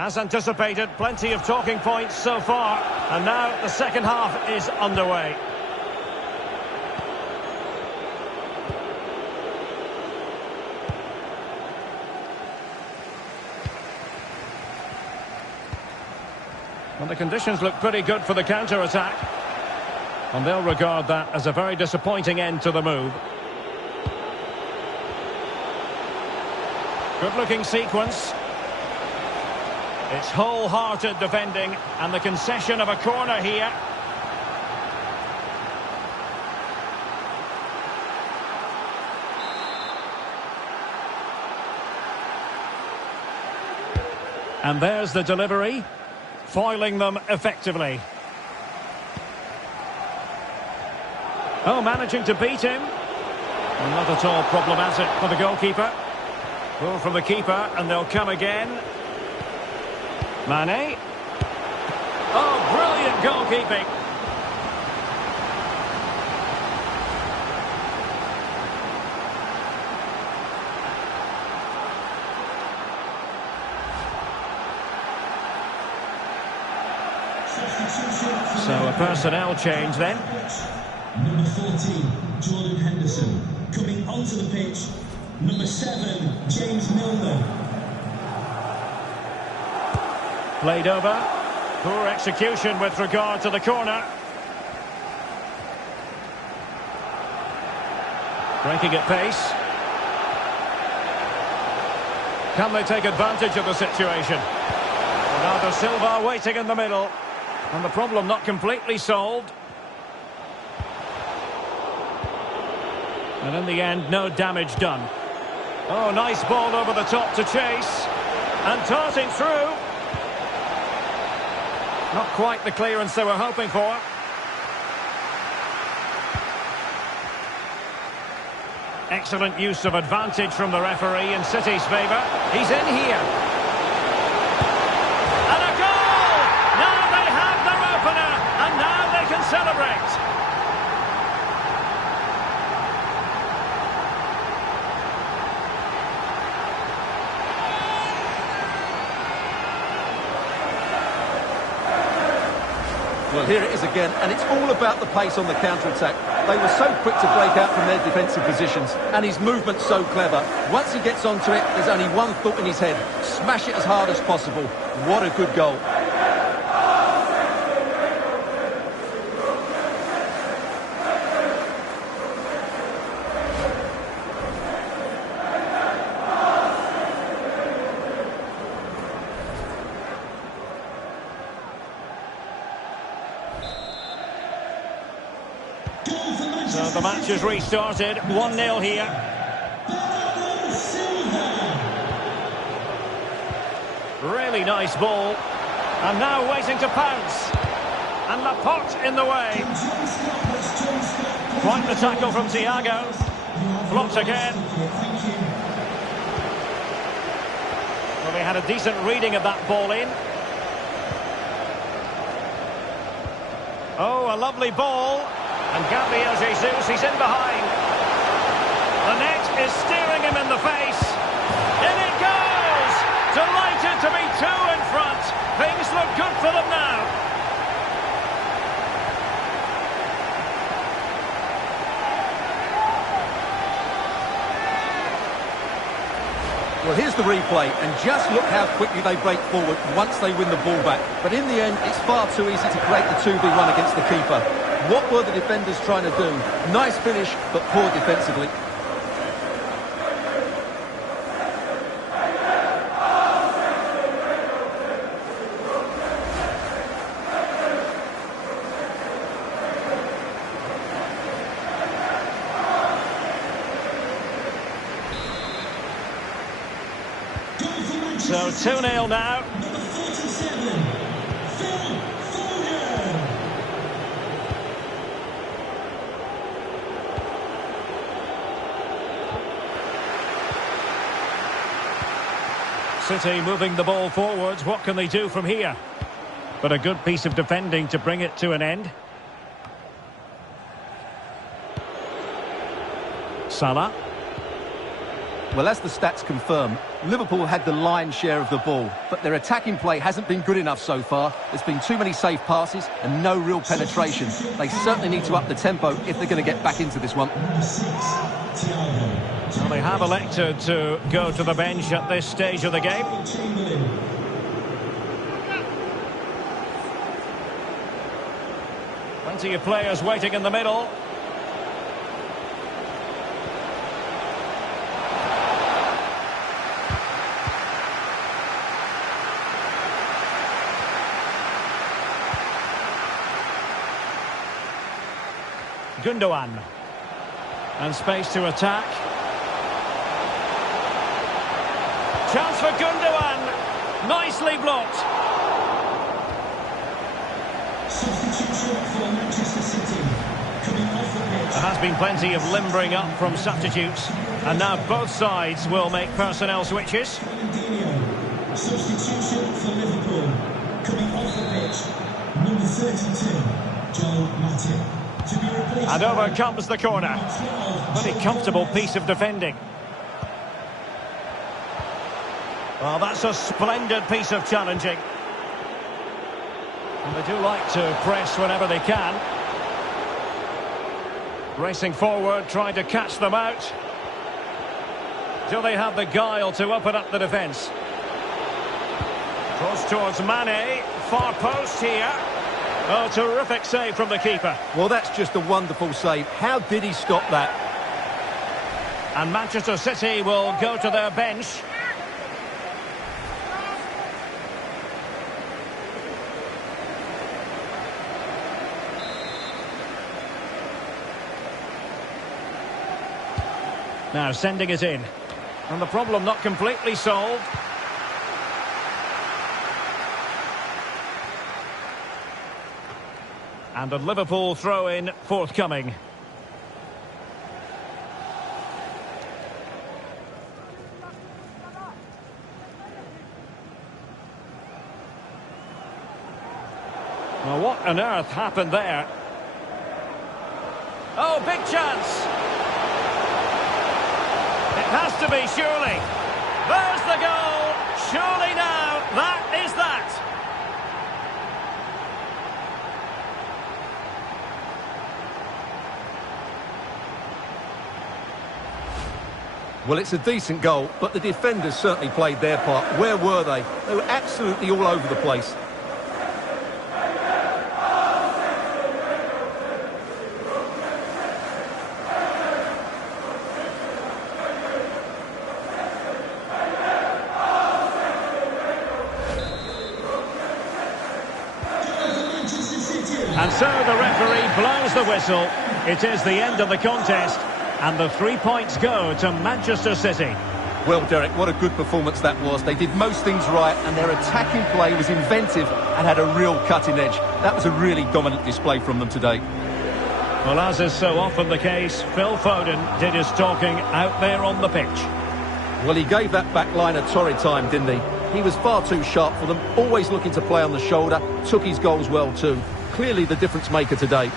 As anticipated, plenty of talking points so far, and now the second half is underway. Well, the conditions look pretty good for the counter-attack, and they'll regard that as a very disappointing end to the move. Good-looking sequence. It's wholehearted defending, and the concession of a corner here. And there's the delivery, foiling them effectively. Oh, managing to beat him. And not at all problematic for the goalkeeper. Goal from the keeper, and they'll come again. Mane. Oh, brilliant goalkeeping. So a personnel change then. Number 14, Jordan Henderson. Coming onto the pitch, number 7, James Milner. Played over. Poor execution with regard to the corner. Breaking at pace. Can they take advantage of the situation? Bernardo Silva waiting in the middle. And the problem not completely solved. And in the end, no damage done. Oh, nice ball over the top to chase. And darting through. Not quite the clearance they were hoping for. Excellent use of advantage from the referee in City's favour. He's in here. And a goal! Now they have their opener, and now they can celebrate. Well, here it is again, and it's all about the pace on the counter-attack. They were so quick to break out from their defensive positions, and his movement's so clever. Once he gets onto it, there's only one thought in his head: smash it as hard as possible. What a good goal. So the match has restarted, 1-0 here. Really nice ball. And now waiting to pounce. And Laporte in the way. Quite the tackle from Thiago. Blocked again. Well, they had a decent reading of that ball in. Oh, a lovely ball. And Gabriel Jesus, he's in behind. The net is steering him in the face. In it goes! Delighted to be two in front. Things look good for them now. Well, here's the replay, and just look how quickly they break forward once they win the ball back. But in the end, it's far too easy to create the 2v1 against the keeper. What were the defenders trying to do? Nice finish, but poor defensively. So 2-0 now. City moving the ball forwards. What can they do from here? But a good piece of defending to bring it to an end. Salah. Well, as the stats confirm, Liverpool had the lion's share of the ball, but their attacking play hasn't been good enough so far. There's been too many safe passes and no real penetration. They certainly need to up the tempo if they're going to get back into this one. Well, they have elected to go to the bench at this stage of the game. Plenty of players waiting in the middle. Gundogan. And space to attack. Chance for Gundogan. Nicely blocked. Substitution for Manchester City. Coming off the pitch. There has been plenty of limbering up from substitutes. And now both sides will make personnel switches. Substitution for Liverpool. Coming off the pitch. Number 32, Joel Matip. And over comes the corner. Very comfortable piece of defending. Well, that's a splendid piece of challenging. And they do like to press whenever they can. Racing forward, trying to catch them out. Do they have the guile to open up the defence? Cross towards Mane. Far post here. Oh, terrific save from the keeper. Well, that's just a wonderful save. How did he stop that? And Manchester City will go to their bench. Now sending it in. And the problem not completely solved. And a Liverpool throw-in forthcoming. Well, what on earth happened there? Oh, big chance! It has to be, surely. There's the goal! Surely now, that is that! Well, it's a decent goal, but the defenders certainly played their part. Where were they? They were absolutely all over the place. And so the referee blows the whistle. It is the end of the contest, and the 3 points go to Manchester City. Well, Derek, what a good performance that was. They did most things right, and their attacking play was inventive and had a real cutting edge. That was a really dominant display from them today. Well, as is so often the case, Phil Foden did his talking out there on the pitch. Well, he gave that back line a torrid time, didn't he? He was far too sharp for them, always looking to play on the shoulder, took his goals well too. Clearly the difference maker today.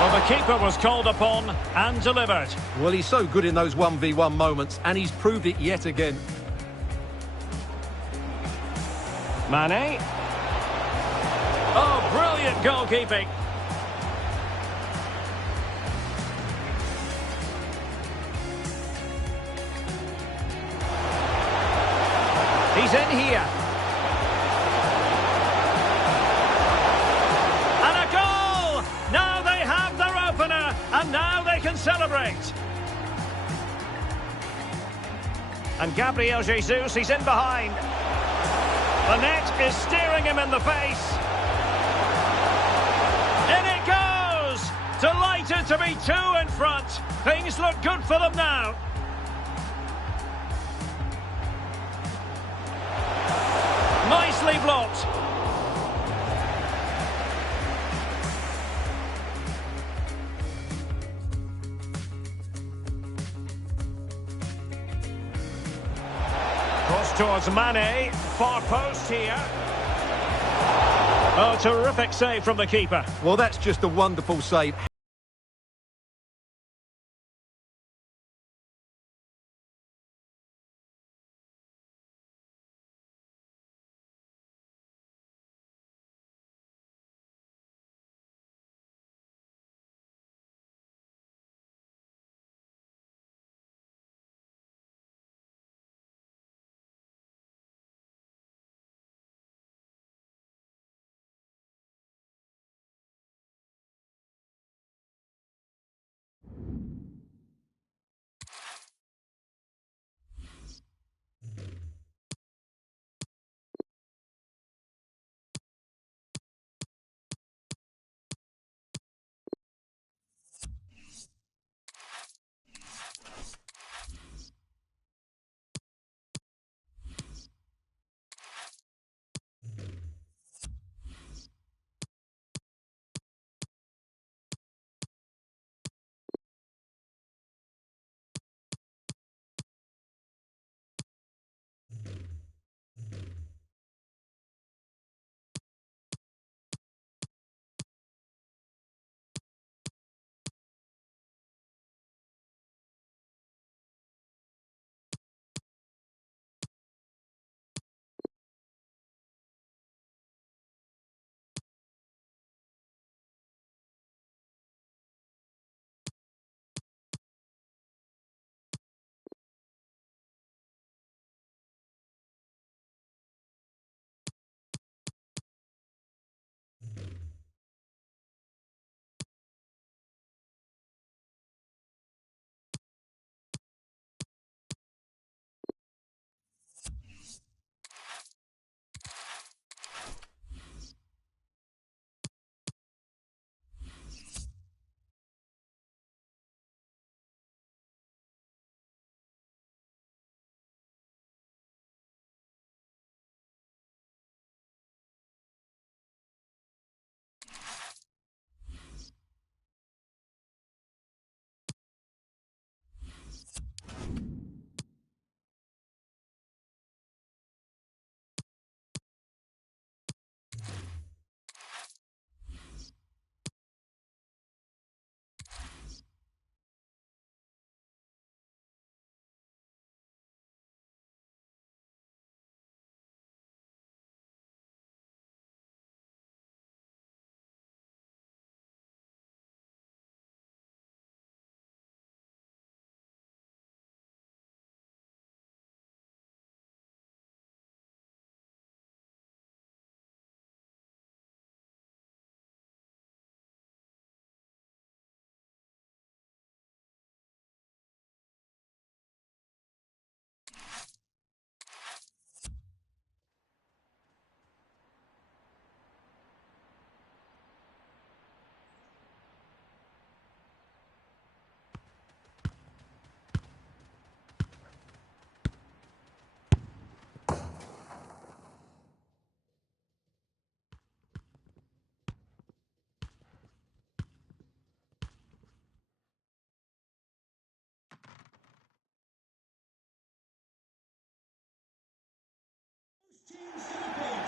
Well, the keeper was called upon and delivered. Well, he's so good in those 1v1 moments, and he's proved it yet again. Mane. Oh, brilliant goalkeeping. He's in here. And a goal! Now they have their opener, and now they can celebrate. And Gabriel Jesus, he's in behind. The net is staring him in the face. In it goes! Delighted to be two in front. Things look good for them now. Nicely blocked. Cross towards Mane. Far post here. Oh, terrific save from the keeper. Well, that's just a wonderful save.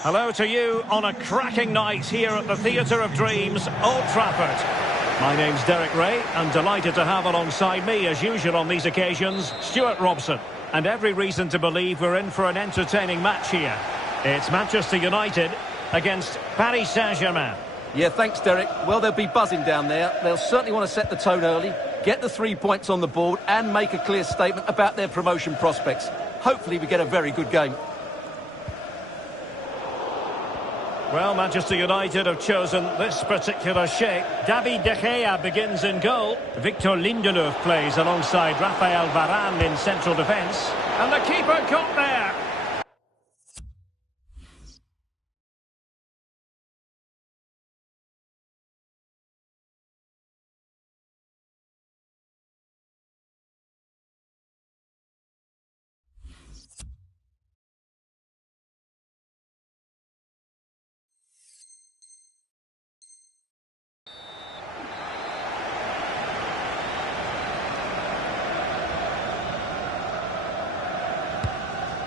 Hello to you on a cracking night here at the Theatre of Dreams, Old Trafford. My name's Derek Ray, and delighted to have alongside me, as usual on these occasions, Stuart Robson. And every reason to believe we're in for an entertaining match here. It's Manchester United against Paris Saint-Germain. Yeah, thanks, Derek. Well, they'll be buzzing down there. They'll certainly want to set the tone early, get the 3 points on the board, and make a clear statement about their promotion prospects. Hopefully we get a very good game. Well, Manchester United have chosen this particular shape. David De Gea begins in goal. Victor Lindelof plays alongside Rafael Varane in central defence. And the keeper got there.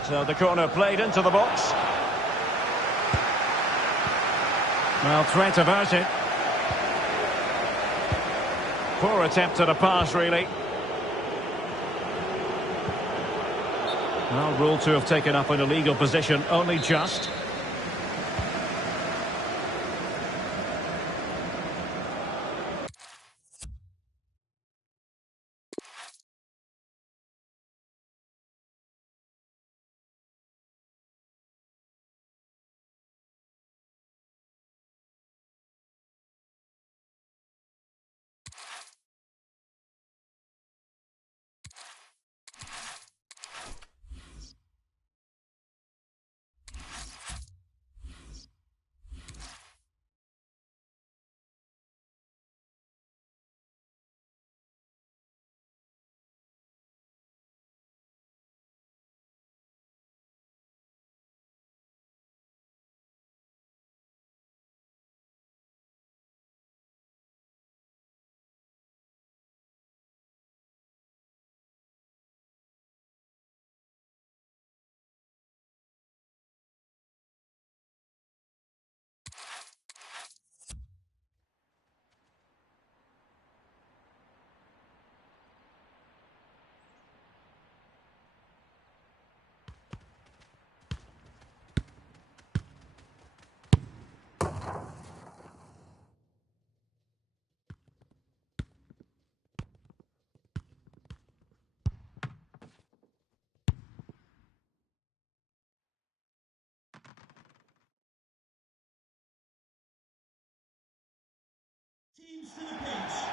So the corner played into the box. Well, threat averted. Poor attempt at a pass, really. Well, ruled to have taken up an illegal position, only just.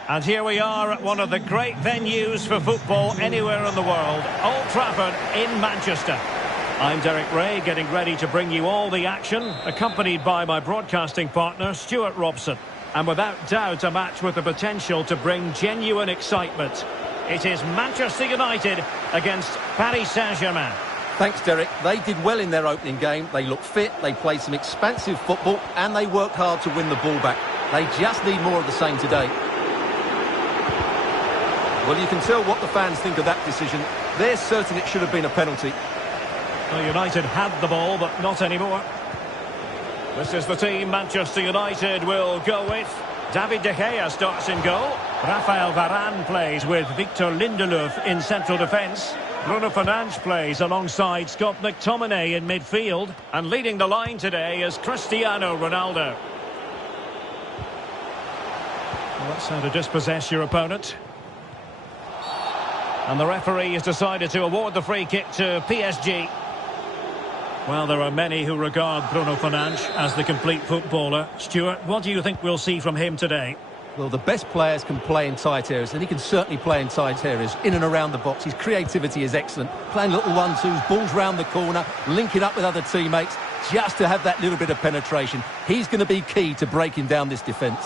And here we are at one of the great venues for football anywhere in the world, Old Trafford in Manchester. I'm Derek Ray, getting ready to bring you all the action, accompanied by my broadcasting partner, Stuart Robson. And without doubt, a match with the potential to bring genuine excitement. It is Manchester United against Paris Saint-Germain. Thanks, Derek. They did well in their opening game. They looked fit, they played some expansive football, and they worked hard to win the ball back. They just need more of the same today. Well, you can tell what the fans think of that decision. They're certain it should have been a penalty. Well, United had the ball, but not anymore. This is the team Manchester United will go with. David De Gea starts in goal. Rafael Varane plays with Victor Lindelof in central defence. Bruno Fernandes plays alongside Scott McTominay in midfield. And leading the line today is Cristiano Ronaldo. Well, that's how to dispossess your opponent. And the referee has decided to award the free kick to PSG. Well, there are many who regard Bruno Fernandes as the complete footballer. Stuart, what do you think we'll see from him today? Well, the best players can play in tight areas, and he can certainly play in tight areas, in and around the box. His creativity is excellent. Playing little one-twos, balls round the corner, linking up with other teammates, just to have that little bit of penetration. He's going to be key to breaking down this defence.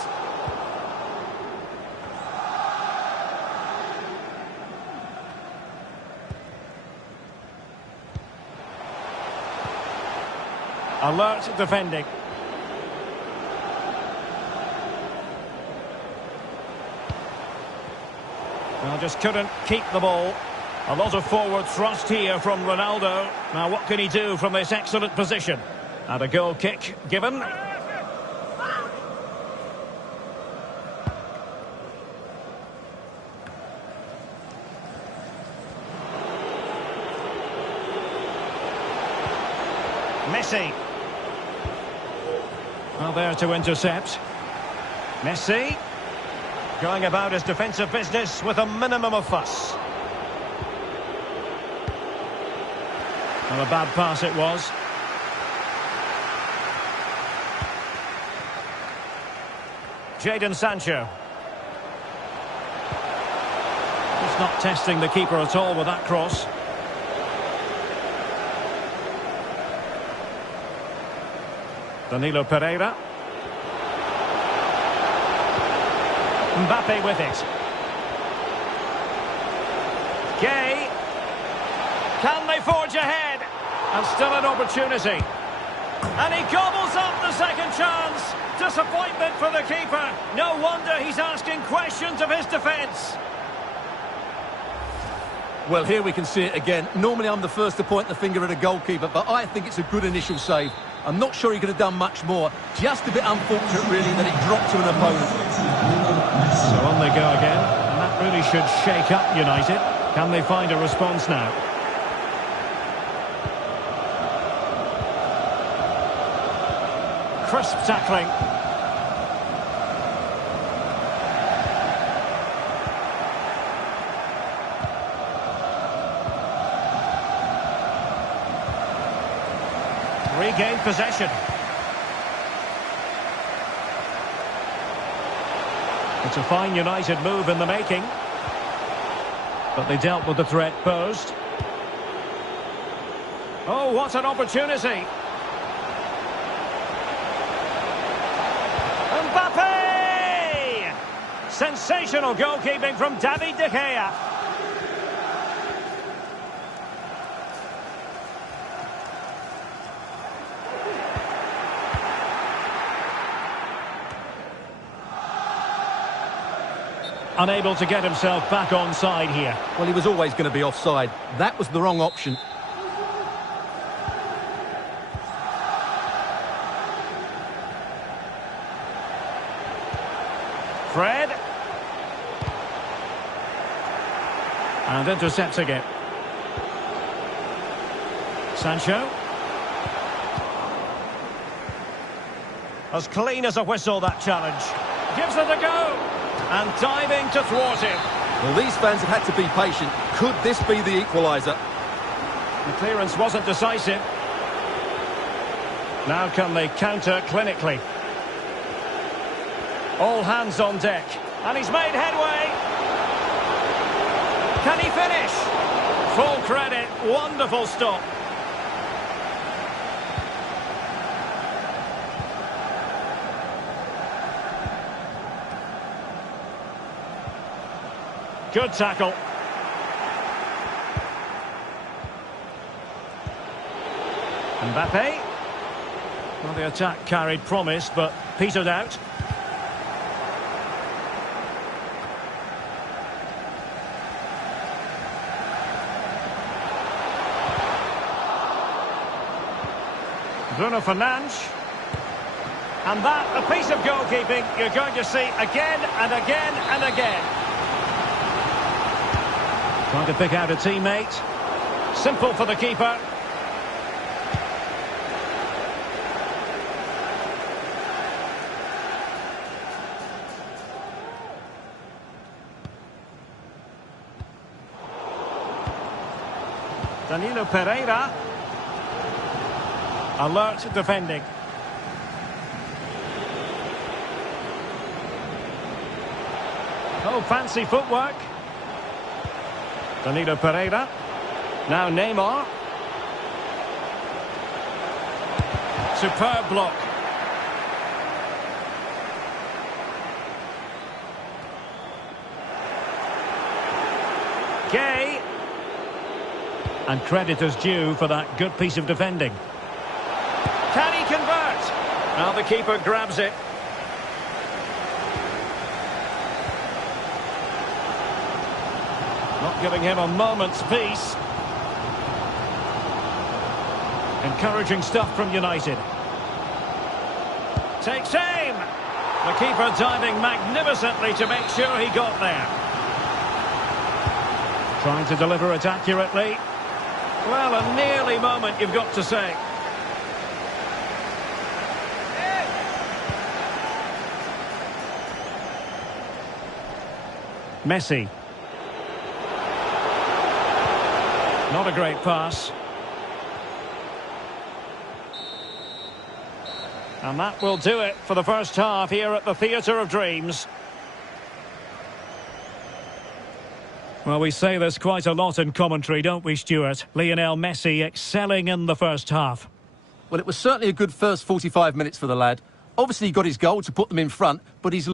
Alert defending. Well, just couldn't keep the ball. A lot of forward thrust here from Ronaldo. Now, what can he do from this excellent position? And a goal kick given. Messi. Well, there to intercept. Messi. Going about his defensive business with a minimum of fuss. Well, a bad pass it was. Jadon Sancho. Just not testing the keeper at all with that cross. Danilo Pereira. Mbappe with it. Gay. Can they forge ahead? And still an opportunity. And he gobbles up the second chance. Disappointment for the keeper. No wonder he's asking questions of his defence. Well, here we can see it again. Normally I'm the first to point the finger at a goalkeeper, but I think it's a good initial save. I'm not sure he could have done much more. Just a bit unfortunate, really, that it dropped to an opponent. So on they go again. And that really should shake up United. Can they find a response now? Crisp tackling. Regained possession. It's a fine United move in the making. But they dealt with the threat posed. Oh, what an opportunity. Mbappe! Sensational goalkeeping from David De Gea. Unable to get himself back onside here. Well, he was always going to be offside. That was the wrong option. Fred. And intercepting it. Sancho. As clean as a whistle, that challenge. Gives it a go. And diving to thwart him. Well, these fans have had to be patient. Could this be the equaliser? The clearance wasn't decisive. Now can they counter clinically? All hands on deck. And he's made headway. Can he finish? Full credit. Wonderful stop. Good tackle. Mbappe. Well, the attack carried promise, but petered out. Bruno Fernandes. And that, a piece of goalkeeping you're going to see again and again and again. Trying to pick out a teammate. Simple for the keeper. Danilo Pereira. Alert defending. Oh, fancy footwork. Danilo Pereira. Now Neymar. Superb block. Gay. And credit is due for that good piece of defending. Can he convert? Now the keeper grabs it. Not giving him a moment's peace. Encouraging stuff from United. Takes aim. The keeper diving magnificently to make sure he got there. Trying to deliver it accurately. Well, a nearly moment, you've got to say. Messi. Not a great pass. And that will do it for the first half here at the Theatre of Dreams. Well, we say this quite a lot in commentary, don't we, Stuart? Lionel Messi excelling in the first half. Well, it was certainly a good first 45 minutes for the lad. Obviously, he got his goal to put them in front, but he's...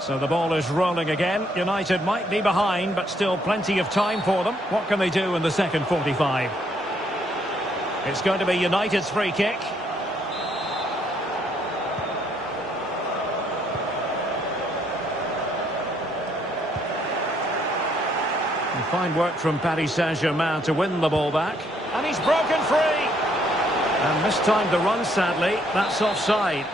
So the ball is rolling again. United might be behind, but still plenty of time for them. What can they do in the second 45? It's going to be United's free kick. And fine work from Paris Saint-Germain to win the ball back. And he's broken free. And mistimed the run, sadly. That's offside.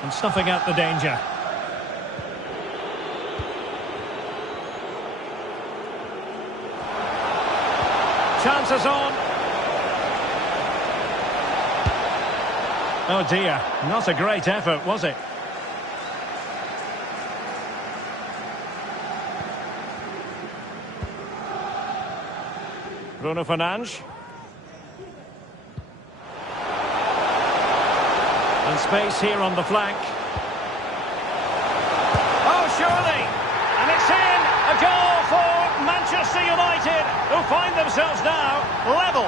And snuffing out the danger. Chances on. Oh dear, not a great effort, was it? Bruno Fernandes. And space here on the flank. Oh, surely! And it's in! A goal for Manchester United, who find themselves now level.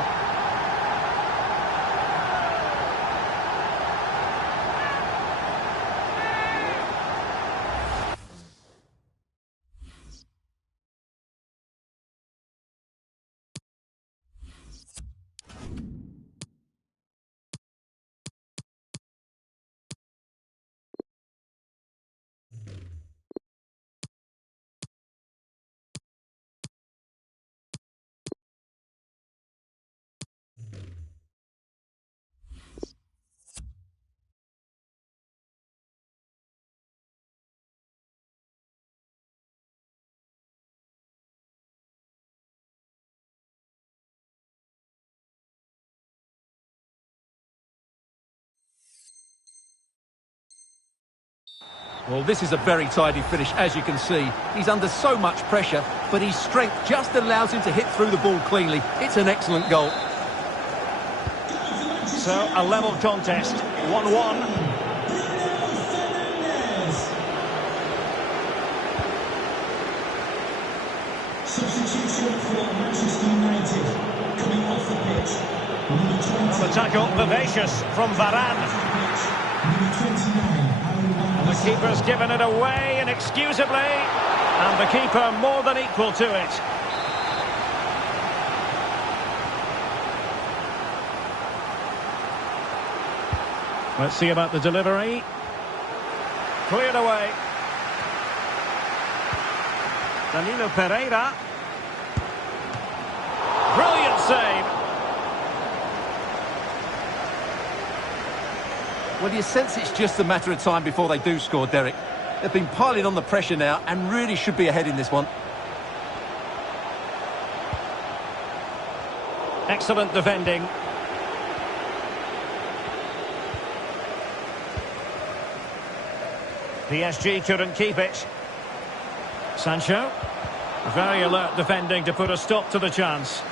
Well, this is a very tidy finish, as you can see. He's under so much pressure, but his strength just allows him to hit through the ball cleanly. It's an excellent goal. So, a level contest, 1-1. Substitution for Manchester United. Coming off the pitch. Number 20. Well, the tackle, vivacious from Varane. Number 29. The keeper's given it away inexcusably. And the keeper more than equal to it. Let's see about the delivery. Cleared away. Danilo Pereira. Brilliant save. Well, you sense it's just a matter of time before they do score, Derek. They've been piling on the pressure now and really should be ahead in this one. Excellent defending. PSG couldn't keep it. Sancho. Very alert defending to put a stop to the chance.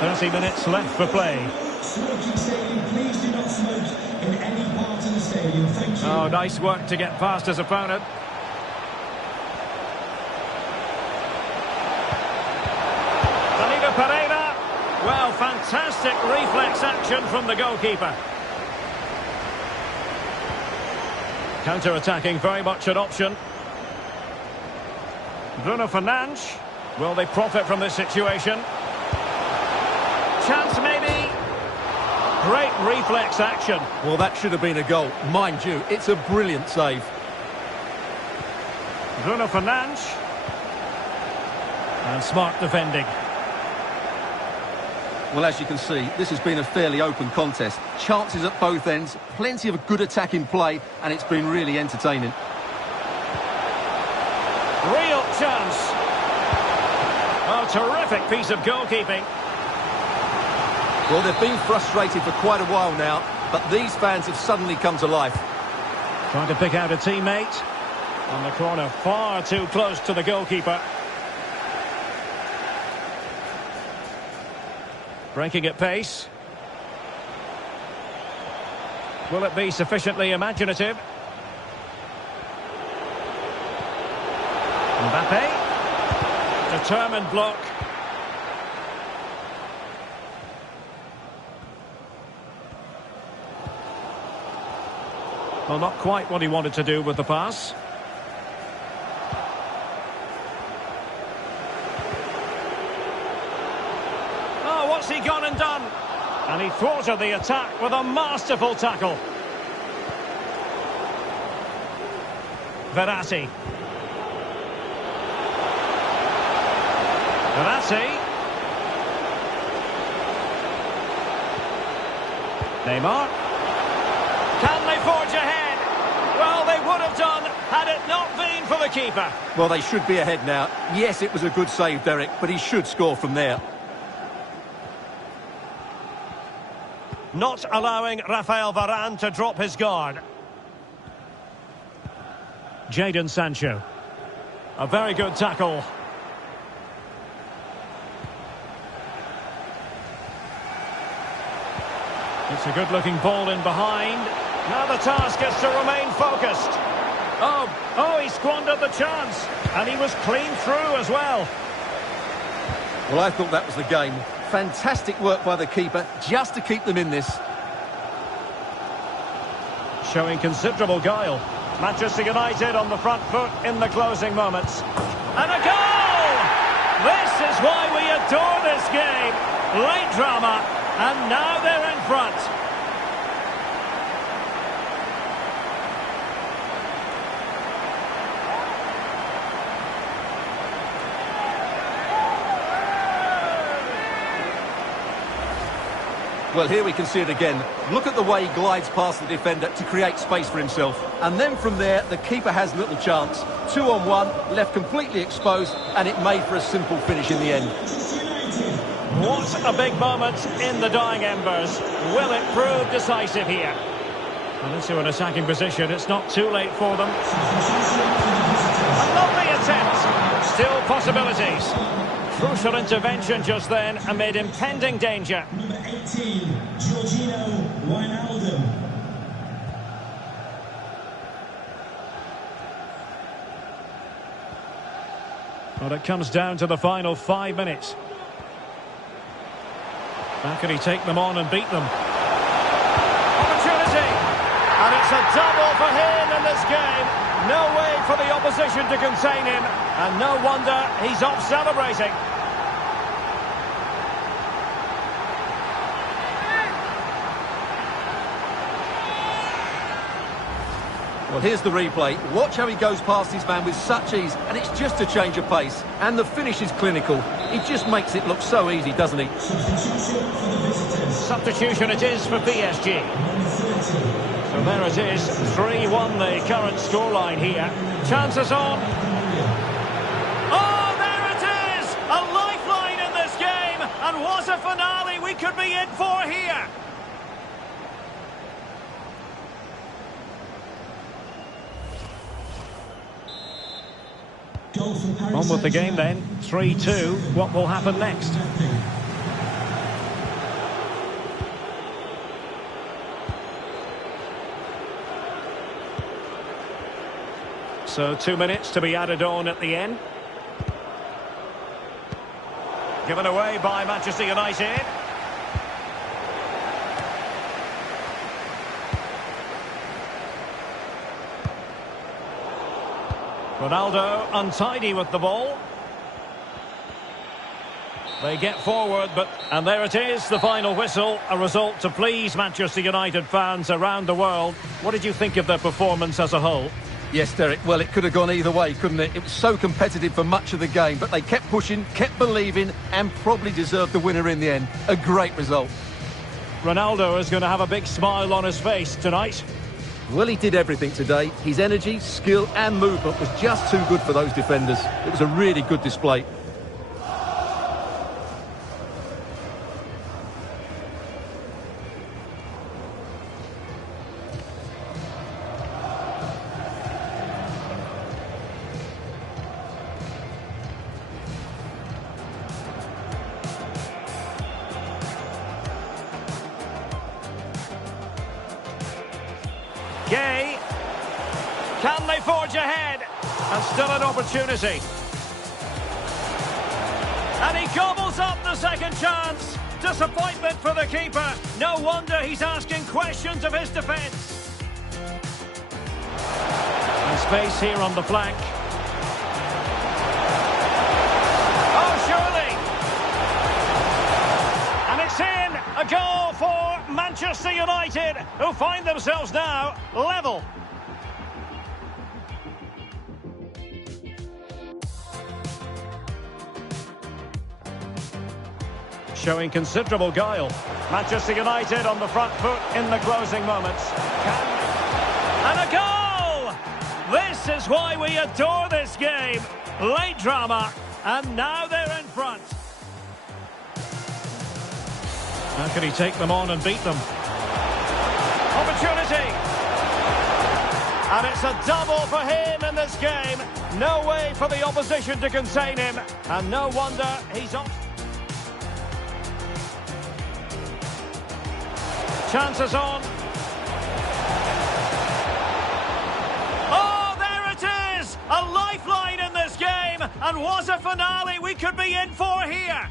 30 minutes left for play. Smoking stadium, please do not smoke in any part of the stadium. Thank you. Oh, nice work to get past his opponent. Danilo Pereira. Well, fantastic reflex action from the goalkeeper. Counter-attacking, very much an option. Bruno Fernandes. Will they profit from this situation? Chance maybe. Great reflex action. Well, that should have been a goal. Mind you, it's a brilliant save. Bruno Fernandes. And smart defending. Well, as you can see, this has been a fairly open contest. Chances at both ends, plenty of good attacking play, and it's been really entertaining. Real chance. Oh, terrific piece of goalkeeping. Well, they've been frustrated for quite a while now, but these fans have suddenly come to life. Trying to pick out a teammate. On the corner, far too close to the goalkeeper. Breaking at pace. Will it be sufficiently imaginative? Mbappe. Determined block. Well, not quite what he wanted to do with the pass. Oh, what's he gone and done? And he thwarted the attack with a masterful tackle. Verratti. Neymar. Can they forge ahead? Well, they would have done had it not been for the keeper. Well, they should be ahead now. Yes, it was a good save, Derek, but he should score from there. Not allowing Rafael Varane to drop his guard. Jadon Sancho. A very good tackle. It's a good-looking ball in behind. Now the task is to remain focused. Oh, he squandered the chance. And he was clean through as well. Well, I thought that was the game. Fantastic work by the keeper, just to keep them in this. Showing considerable guile. Manchester United on the front foot in the closing moments. And a goal! This is why we adore this game. Late drama, and now they're in front. Well, here we can see it again. Look at the way he glides past the defender to create space for himself. And then from there, the keeper has little chance. 2-on-1, left completely exposed, and it made for a simple finish in the end. What a big moment in the dying embers. Will it prove decisive here? And into an attacking position. It's not too late for them. A lovely attempt. Still possibilities. Crucial intervention just then amid impending danger. Number 18, Georgino Wijnaldum. Well, it comes down to the final 5 minutes. How can he take them on and beat them? Opportunity! And it's a double for him in this game. No way for the opposition to contain him, and no wonder he's off celebrating. Well, here's the replay. Watch how he goes past his man with such ease, and it's just a change of pace. And the finish is clinical. He just makes it look so easy, doesn't he? Substitution for the visitors. Substitution it is for PSG. So there it is, 3-1 the current scoreline here. Chances on. Oh, there it is! A lifeline in this game, and what a finale we could be in for here. Goal for Paris On with the game then, 3-2. What will happen next? So 2 minutes to be added on at the end. Given away by Manchester United. Ronaldo untidy with the ball. They get forward, and there it is, the final whistle, a result to please Manchester United fans around the world. What did you think of their performance as a whole? Yes, Derek, well, it could have gone either way, couldn't it? It was so competitive for much of the game, but they kept pushing, kept believing, and probably deserved the winner in the end. A great result. Ronaldo is going to have a big smile on his face tonight. Well, he did everything today. His energy, skill and movement was just too good for those defenders. It was a really good display. Gay. Can they forge ahead? And still an opportunity. And he gobbles up the second chance. Disappointment for the keeper. No wonder he's asking questions of his defence. And space here on the flank. Oh, surely. And it's in. A goal for Manchester United, who find themselves now level. Showing considerable guile. Manchester United on the front foot in the closing moments. And a goal! This is why we adore this game. Late drama, and now they're in front. How can he take them on and beat them? Opportunity! And it's a double for him in this game. No way for the opposition to contain him. And no wonder he's off. Chances on. Oh, there it is! A lifeline in this game. And what a finale we could be in for here.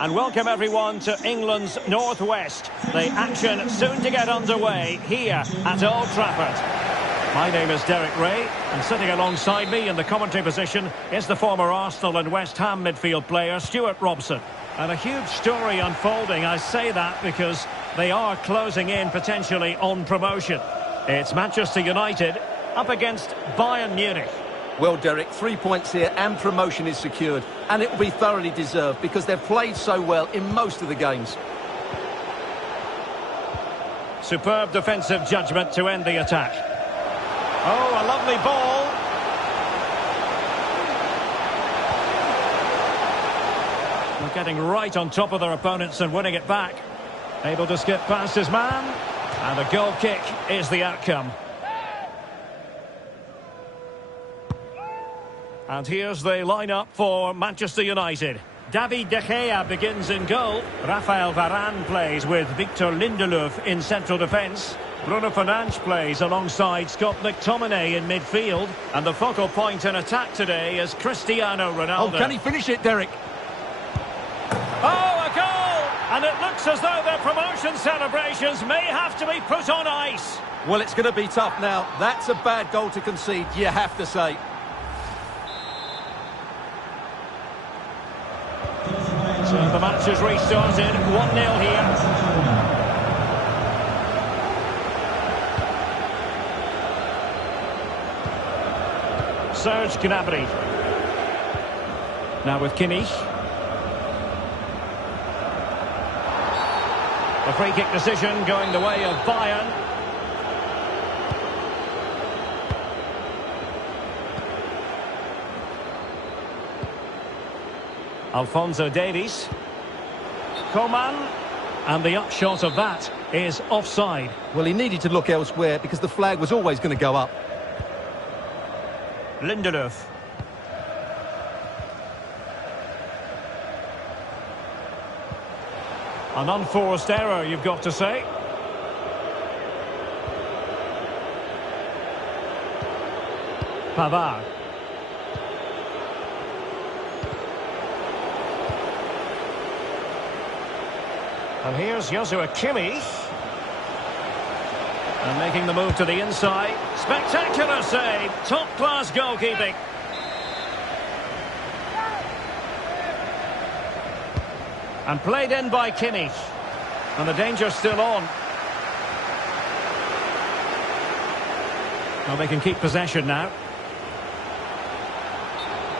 And welcome everyone to England's North West. The action soon to get underway here at Old Trafford. My name is Derek Ray, and sitting alongside me in the commentary position is the former Arsenal and West Ham midfield player Stuart Robson. And a huge story unfolding. I say that because they are closing in potentially on promotion. It's Manchester United up against Bayern Munich. Well, Derek, 3 points here and promotion is secured. And it will be thoroughly deserved because they've played so well in most of the games. Superb defensive judgment to end the attack. Oh, a lovely ball. They're getting right on top of their opponents and winning it back. Able to skip past his man. And a goal kick is the outcome. And here's the lineup for Manchester United. David De Gea begins in goal. Rafael Varane plays with Victor Lindelöf in central defence. Bruno Fernandes plays alongside Scott McTominay in midfield. And the focal point in attack today is Cristiano Ronaldo. Oh, can he finish it, Derek? Oh, a goal! And it looks as though their promotion celebrations may have to be put on ice. Well, it's going to be tough now. That's a bad goal to concede, you have to say. So the match has restarted, 1-0 here. Serge Gnabry. Now with Kimmich. The free kick decision going the way of Bayern. Alphonso Davies. Coman. And the upshot of that is offside. Well, he needed to look elsewhere because the flag was always going to go up. Lindelöf. An unforced error, you've got to say. Pavard. And here's Joshua Kimmich. And making the move to the inside. Spectacular save. Top-class goalkeeping. And played in by Kimmich. And the danger's still on. Well, they can keep possession now.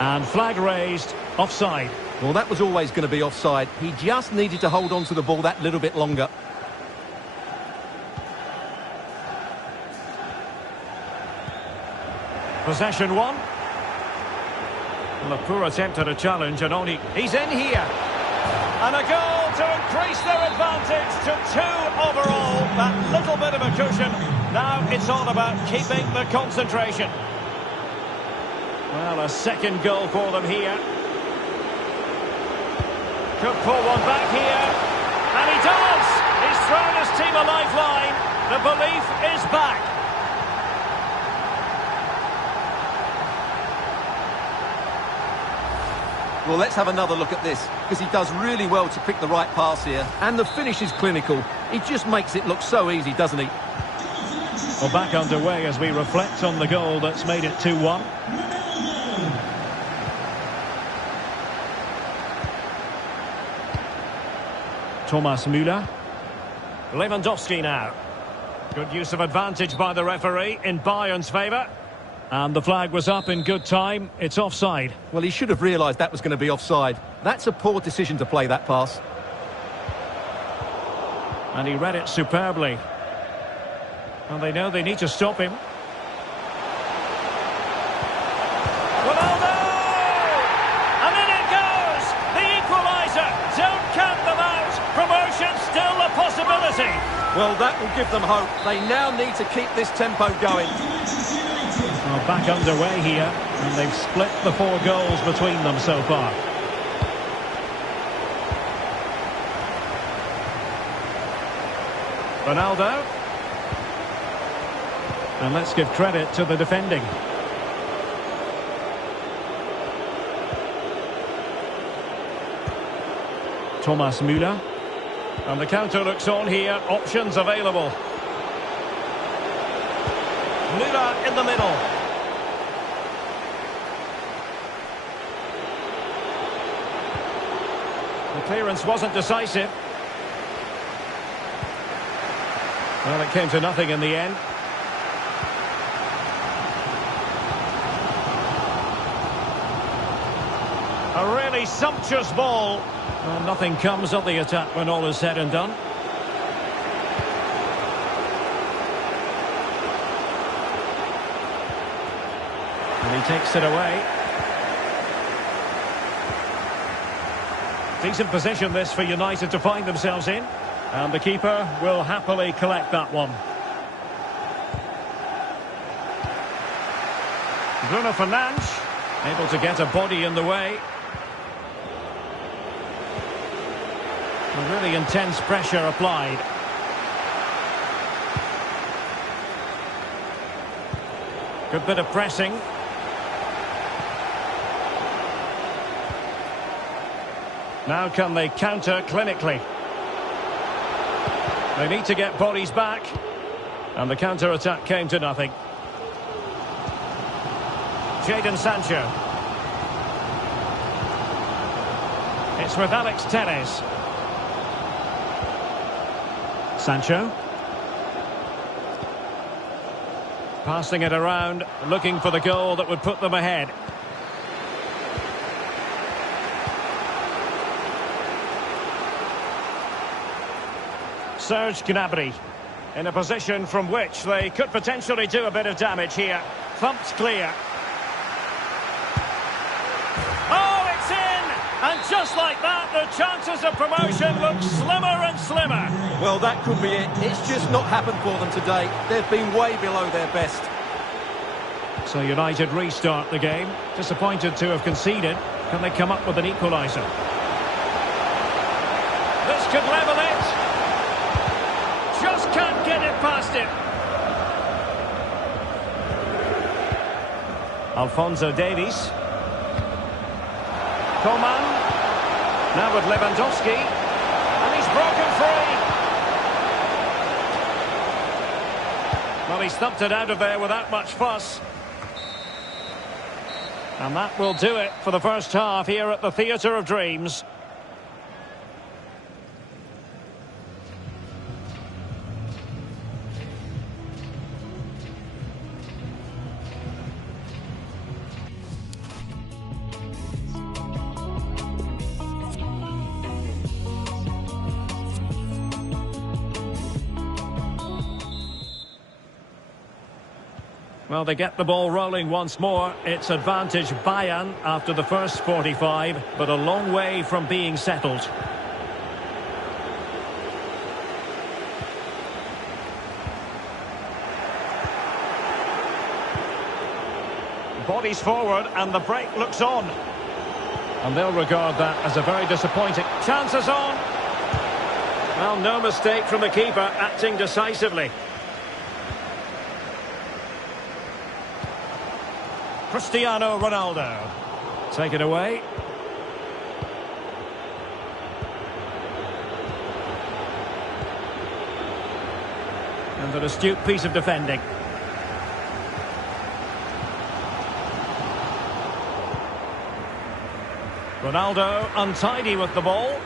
And flag raised. Offside. Well, that was always going to be offside. He just needed to hold on to the ball that little bit longer. Possession one. Well, a poor attempt at a challenge, and only he's in here. And a goal to increase their advantage to 2 overall. That little bit of a cushion. Now it's all about keeping the concentration. Well, a second goal for them here. Could pull one back here. And he does! He's thrown his team a lifeline. The belief is back. Well, let's have another look at this, because he does really well to pick the right pass here. And the finish is clinical. He just makes it look so easy, doesn't he? Well, back underway as we reflect on the goal that's made it 2-1. Thomas Müller. Lewandowski now. Good use of advantage by the referee in Bayern's favour. And the flag was up in good time. It's offside. Well, he should have realised that was going to be offside. That's a poor decision to play that pass. And he read it superbly. And they know they need to stop him. Ronaldo! And in it goes! The equaliser! Don't count them out! Promotion still a possibility! Well, that will give them hope. They now need to keep this tempo going. Well, back underway here, and they've split the 4 goals between them so far. Ronaldo. And let's give credit to the defending. Thomas Müller. And the counter looks on here. Options available. Müller in the middle. The clearance wasn't decisive. Well, it came to nothing in the end. A really sumptuous ball. Well, nothing comes of the attack when all is said and done. And he takes it away. Decent position this for United to find themselves in. And the keeper will happily collect that one. Bruno Fernandes able to get a body in the way. A really intense pressure applied. Good bit of pressing. Now can they counter clinically? They need to get bodies back. And the counter-attack came to nothing. Jadon Sancho. It's with Alex Telles. Sancho. Passing it around, looking for the goal that would put them ahead. Serge Gnabry in a position from which they could potentially do a bit of damage here. Thumped clear. Oh, it's in! And just like that, the chances of promotion look slimmer and slimmer. Well, that could be it. It's just not happened for them today. They've been way below their best. So United restart the game. Disappointed to have conceded. Can they come up with an equaliser? This could level it. Just can't get it past him. Alphonso Davies. Coman. Now with Lewandowski. And he's broken free. Well, he's thumped it out of there without much fuss. And that will do it for the first half here at the Theatre of Dreams. Well, they get the ball rolling once more. It's advantage Bayern after the first 45, but a long way from being settled. Bodies forward and the break looks on. And they'll regard that as a very disappointing. Chances on. Well, no mistake from the keeper, acting decisively. Cristiano Ronaldo. Take it away. And an astute piece of defending. Ronaldo untidy with the ball.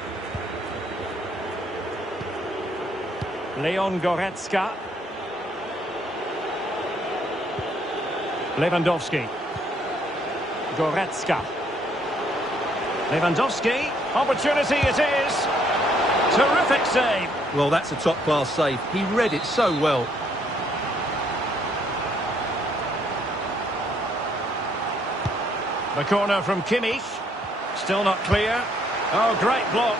Leon Goretzka. Lewandowski. Goretzka. Lewandowski. Opportunity it is. Terrific save. Well, that's a top-class save. He read it so well. The corner from Kimmich. Still not clear. Oh, great block.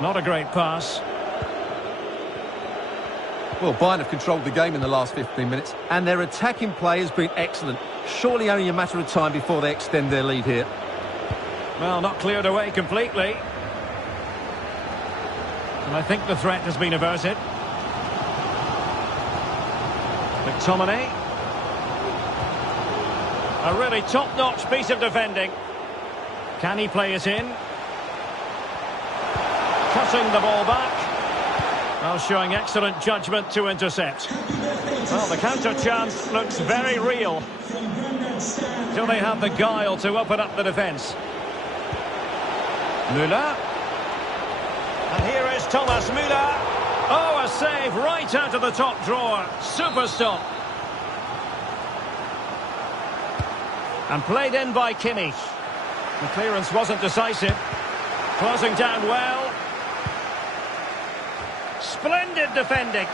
Not a great pass. Well, Bayern have controlled the game in the last 15 minutes, and their attacking play has been excellent. Surely only a matter of time before they extend their lead here. Well, not cleared away completely. And I think the threat has been averted. McTominay. A really top-notch piece of defending. Can he play it in? Cutting the ball back. Well, showing excellent judgment to intercept. Well, the counter chance looks very real. Till they have the guile to open up the defence. Müller. And here is Thomas Müller. Oh, a save right out of the top drawer. Super stop. And played in by Kimmich. The clearance wasn't decisive. Closing down well. Splendid defending.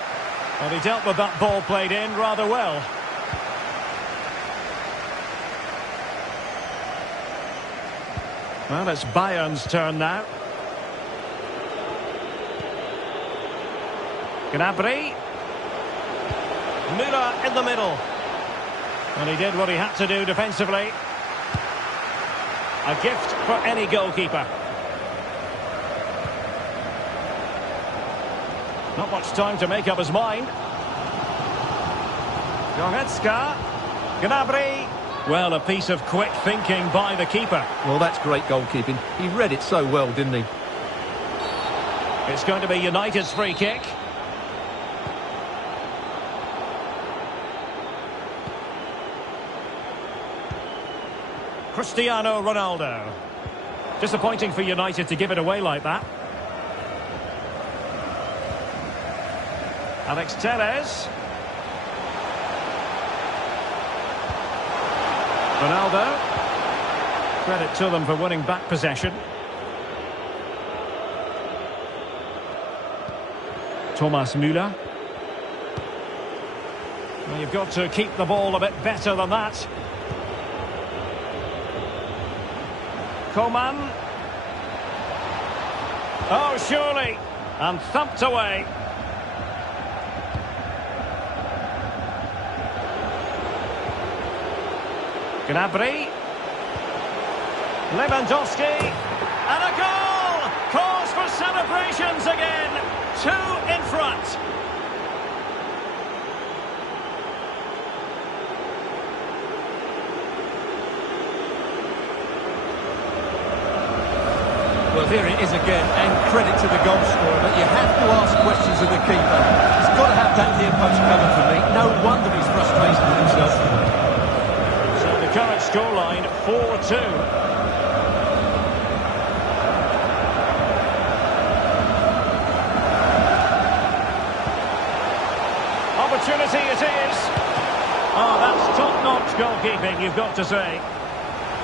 Well, he dealt with that ball played in rather well. Well, it's Bayern's turn now. Gnabry. Müller in the middle. And he did what he had to do defensively. A gift for any goalkeeper. Not much time to make up his mind. Goretzka. Gnabry. Well, a piece of quick thinking by the keeper. Well, that's great goalkeeping. He read it so well, didn't he? It's going to be United's free kick. Cristiano Ronaldo. Disappointing for United to give it away like that. Alex Telles. Ronaldo. Credit to them for winning back possession. Thomas Müller. Well, you've got to keep the ball a bit better than that. Coman. Oh, surely. And thumped away. Gnabry. Lewandowski. And a goal! Cause for celebrations again. 2 in front. Well, here it is again, and credit to the goal scorer, but you have to ask questions of the keeper. He's got to have that near post covered for me. No wonder he's frustrated with himself. So the current scoreline, 4-2. Opportunity it is. Oh, that's top-notch goalkeeping, you've got to say.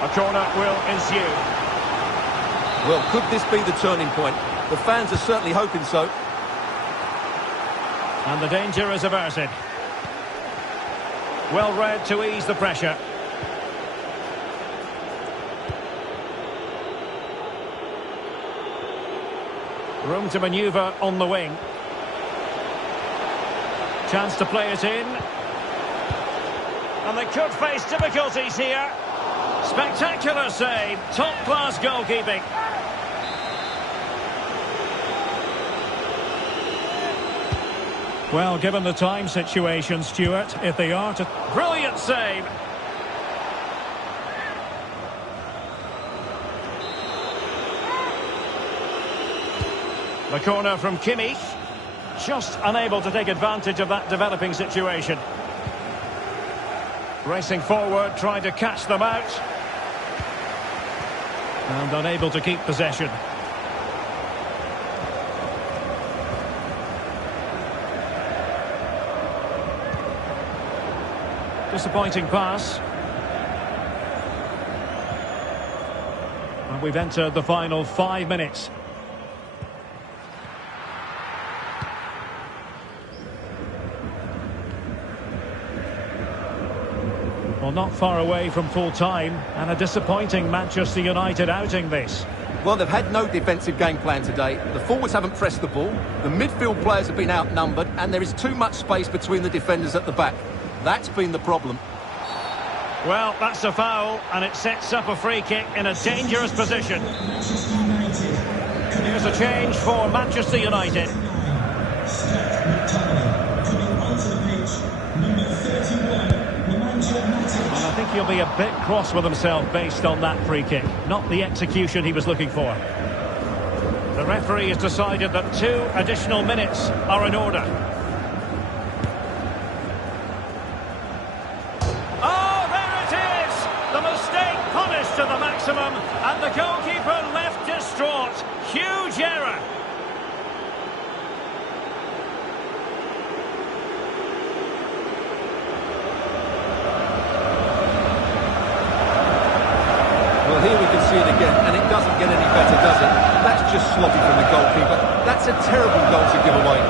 A corner will ensue. Well, could this be the turning point? The fans are certainly hoping so. And the danger is averted. Well read to ease the pressure. Room to manoeuvre on the wing. Chance to play it in. And they could face difficulties here. Spectacular save. Top-class goalkeeping. Well, given the time situation, Stuart, if they are to... Brilliant save! The corner from Kimmich. Just unable to take advantage of that developing situation. Racing forward, trying to catch them out. And unable to keep possession. Disappointing pass. And we've entered the final 5 minutes. Well, not far away from full time, and a disappointing Manchester United outing this. Well, they've had no defensive game plan today. The forwards haven't pressed the ball. The midfield players have been outnumbered, and there is too much space between the defenders at the back. That's been the problem. Well, that's a foul, and it sets up a free kick in a dangerous position. Here's a change for Manchester United. And I think he'll be a bit cross with himself based on that free kick. Not the execution he was looking for. The referee has decided that 2 additional minutes are in order. Oh, there it is! The mistake punished to the maximum, and the goalkeeper left distraught. Huge error. Well, here we can see it again, and it doesn't get any better, does it? That's just sloppy from the goalkeeper. That's a terrible goal to give away.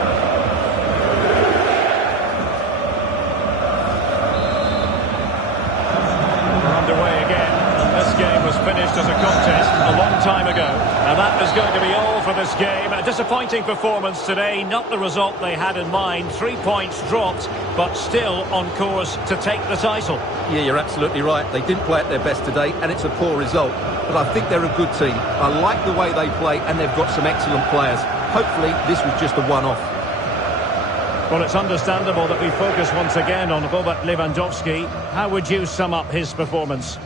We're underway again, and this game was finished as a contest a long time ago. And that is going to be all for this game. A disappointing performance today, not the result they had in mind. 3 points dropped, but still on course to take the title. Yeah, you're absolutely right. They didn't play at their best today, and it's a poor result. But I think they're a good team. I like the way they play, and they've got some excellent players. Hopefully, this was just a one-off. Well, it's understandable that we focus once again on Robert Lewandowski. How would you sum up his performance?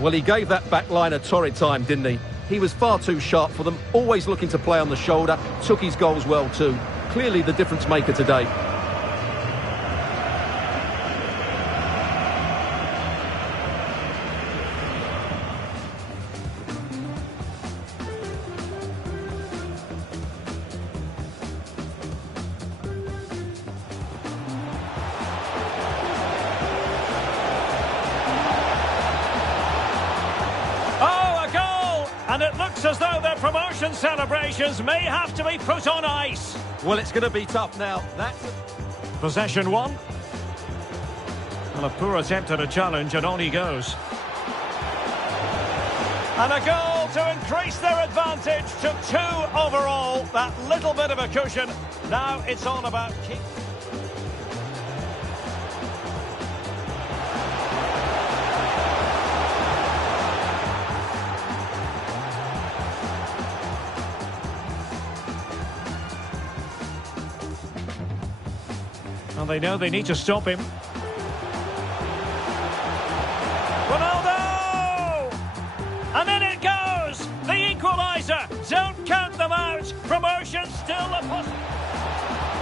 Well, he gave that back line a torrid time, didn't he? He was far too sharp for them, always looking to play on the shoulder, took his goals well too. Clearly the difference maker today. And it looks as though their promotion celebrations may have to be put on ice. Well, it's going to be tough now. Possession 1. And a poor attempt at a challenge, and on he goes. And a goal to increase their advantage to 2 overall. That little bit of a cushion. Now it's all about keep. Well, they know they need to stop him. Ronaldo! And in it goes! The equaliser! Don't count them out! Promotion still a possibility.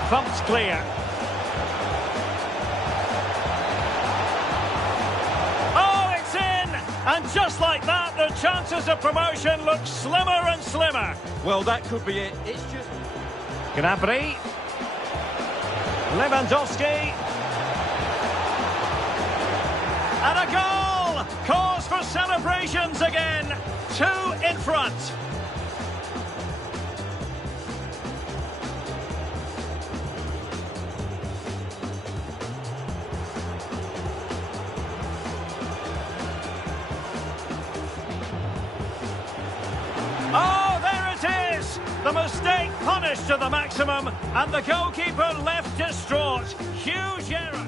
Thumped clear. Oh, it's in! And just like that, the chances of promotion look slimmer and slimmer. Well, that could be it. It's just... Gnabry. Lewandowski. And a goal! Cause for celebrations again. 2 in front. Oh, there it is! The mistake punished to the maximum, and the goalkeeper left distraught. Huge error.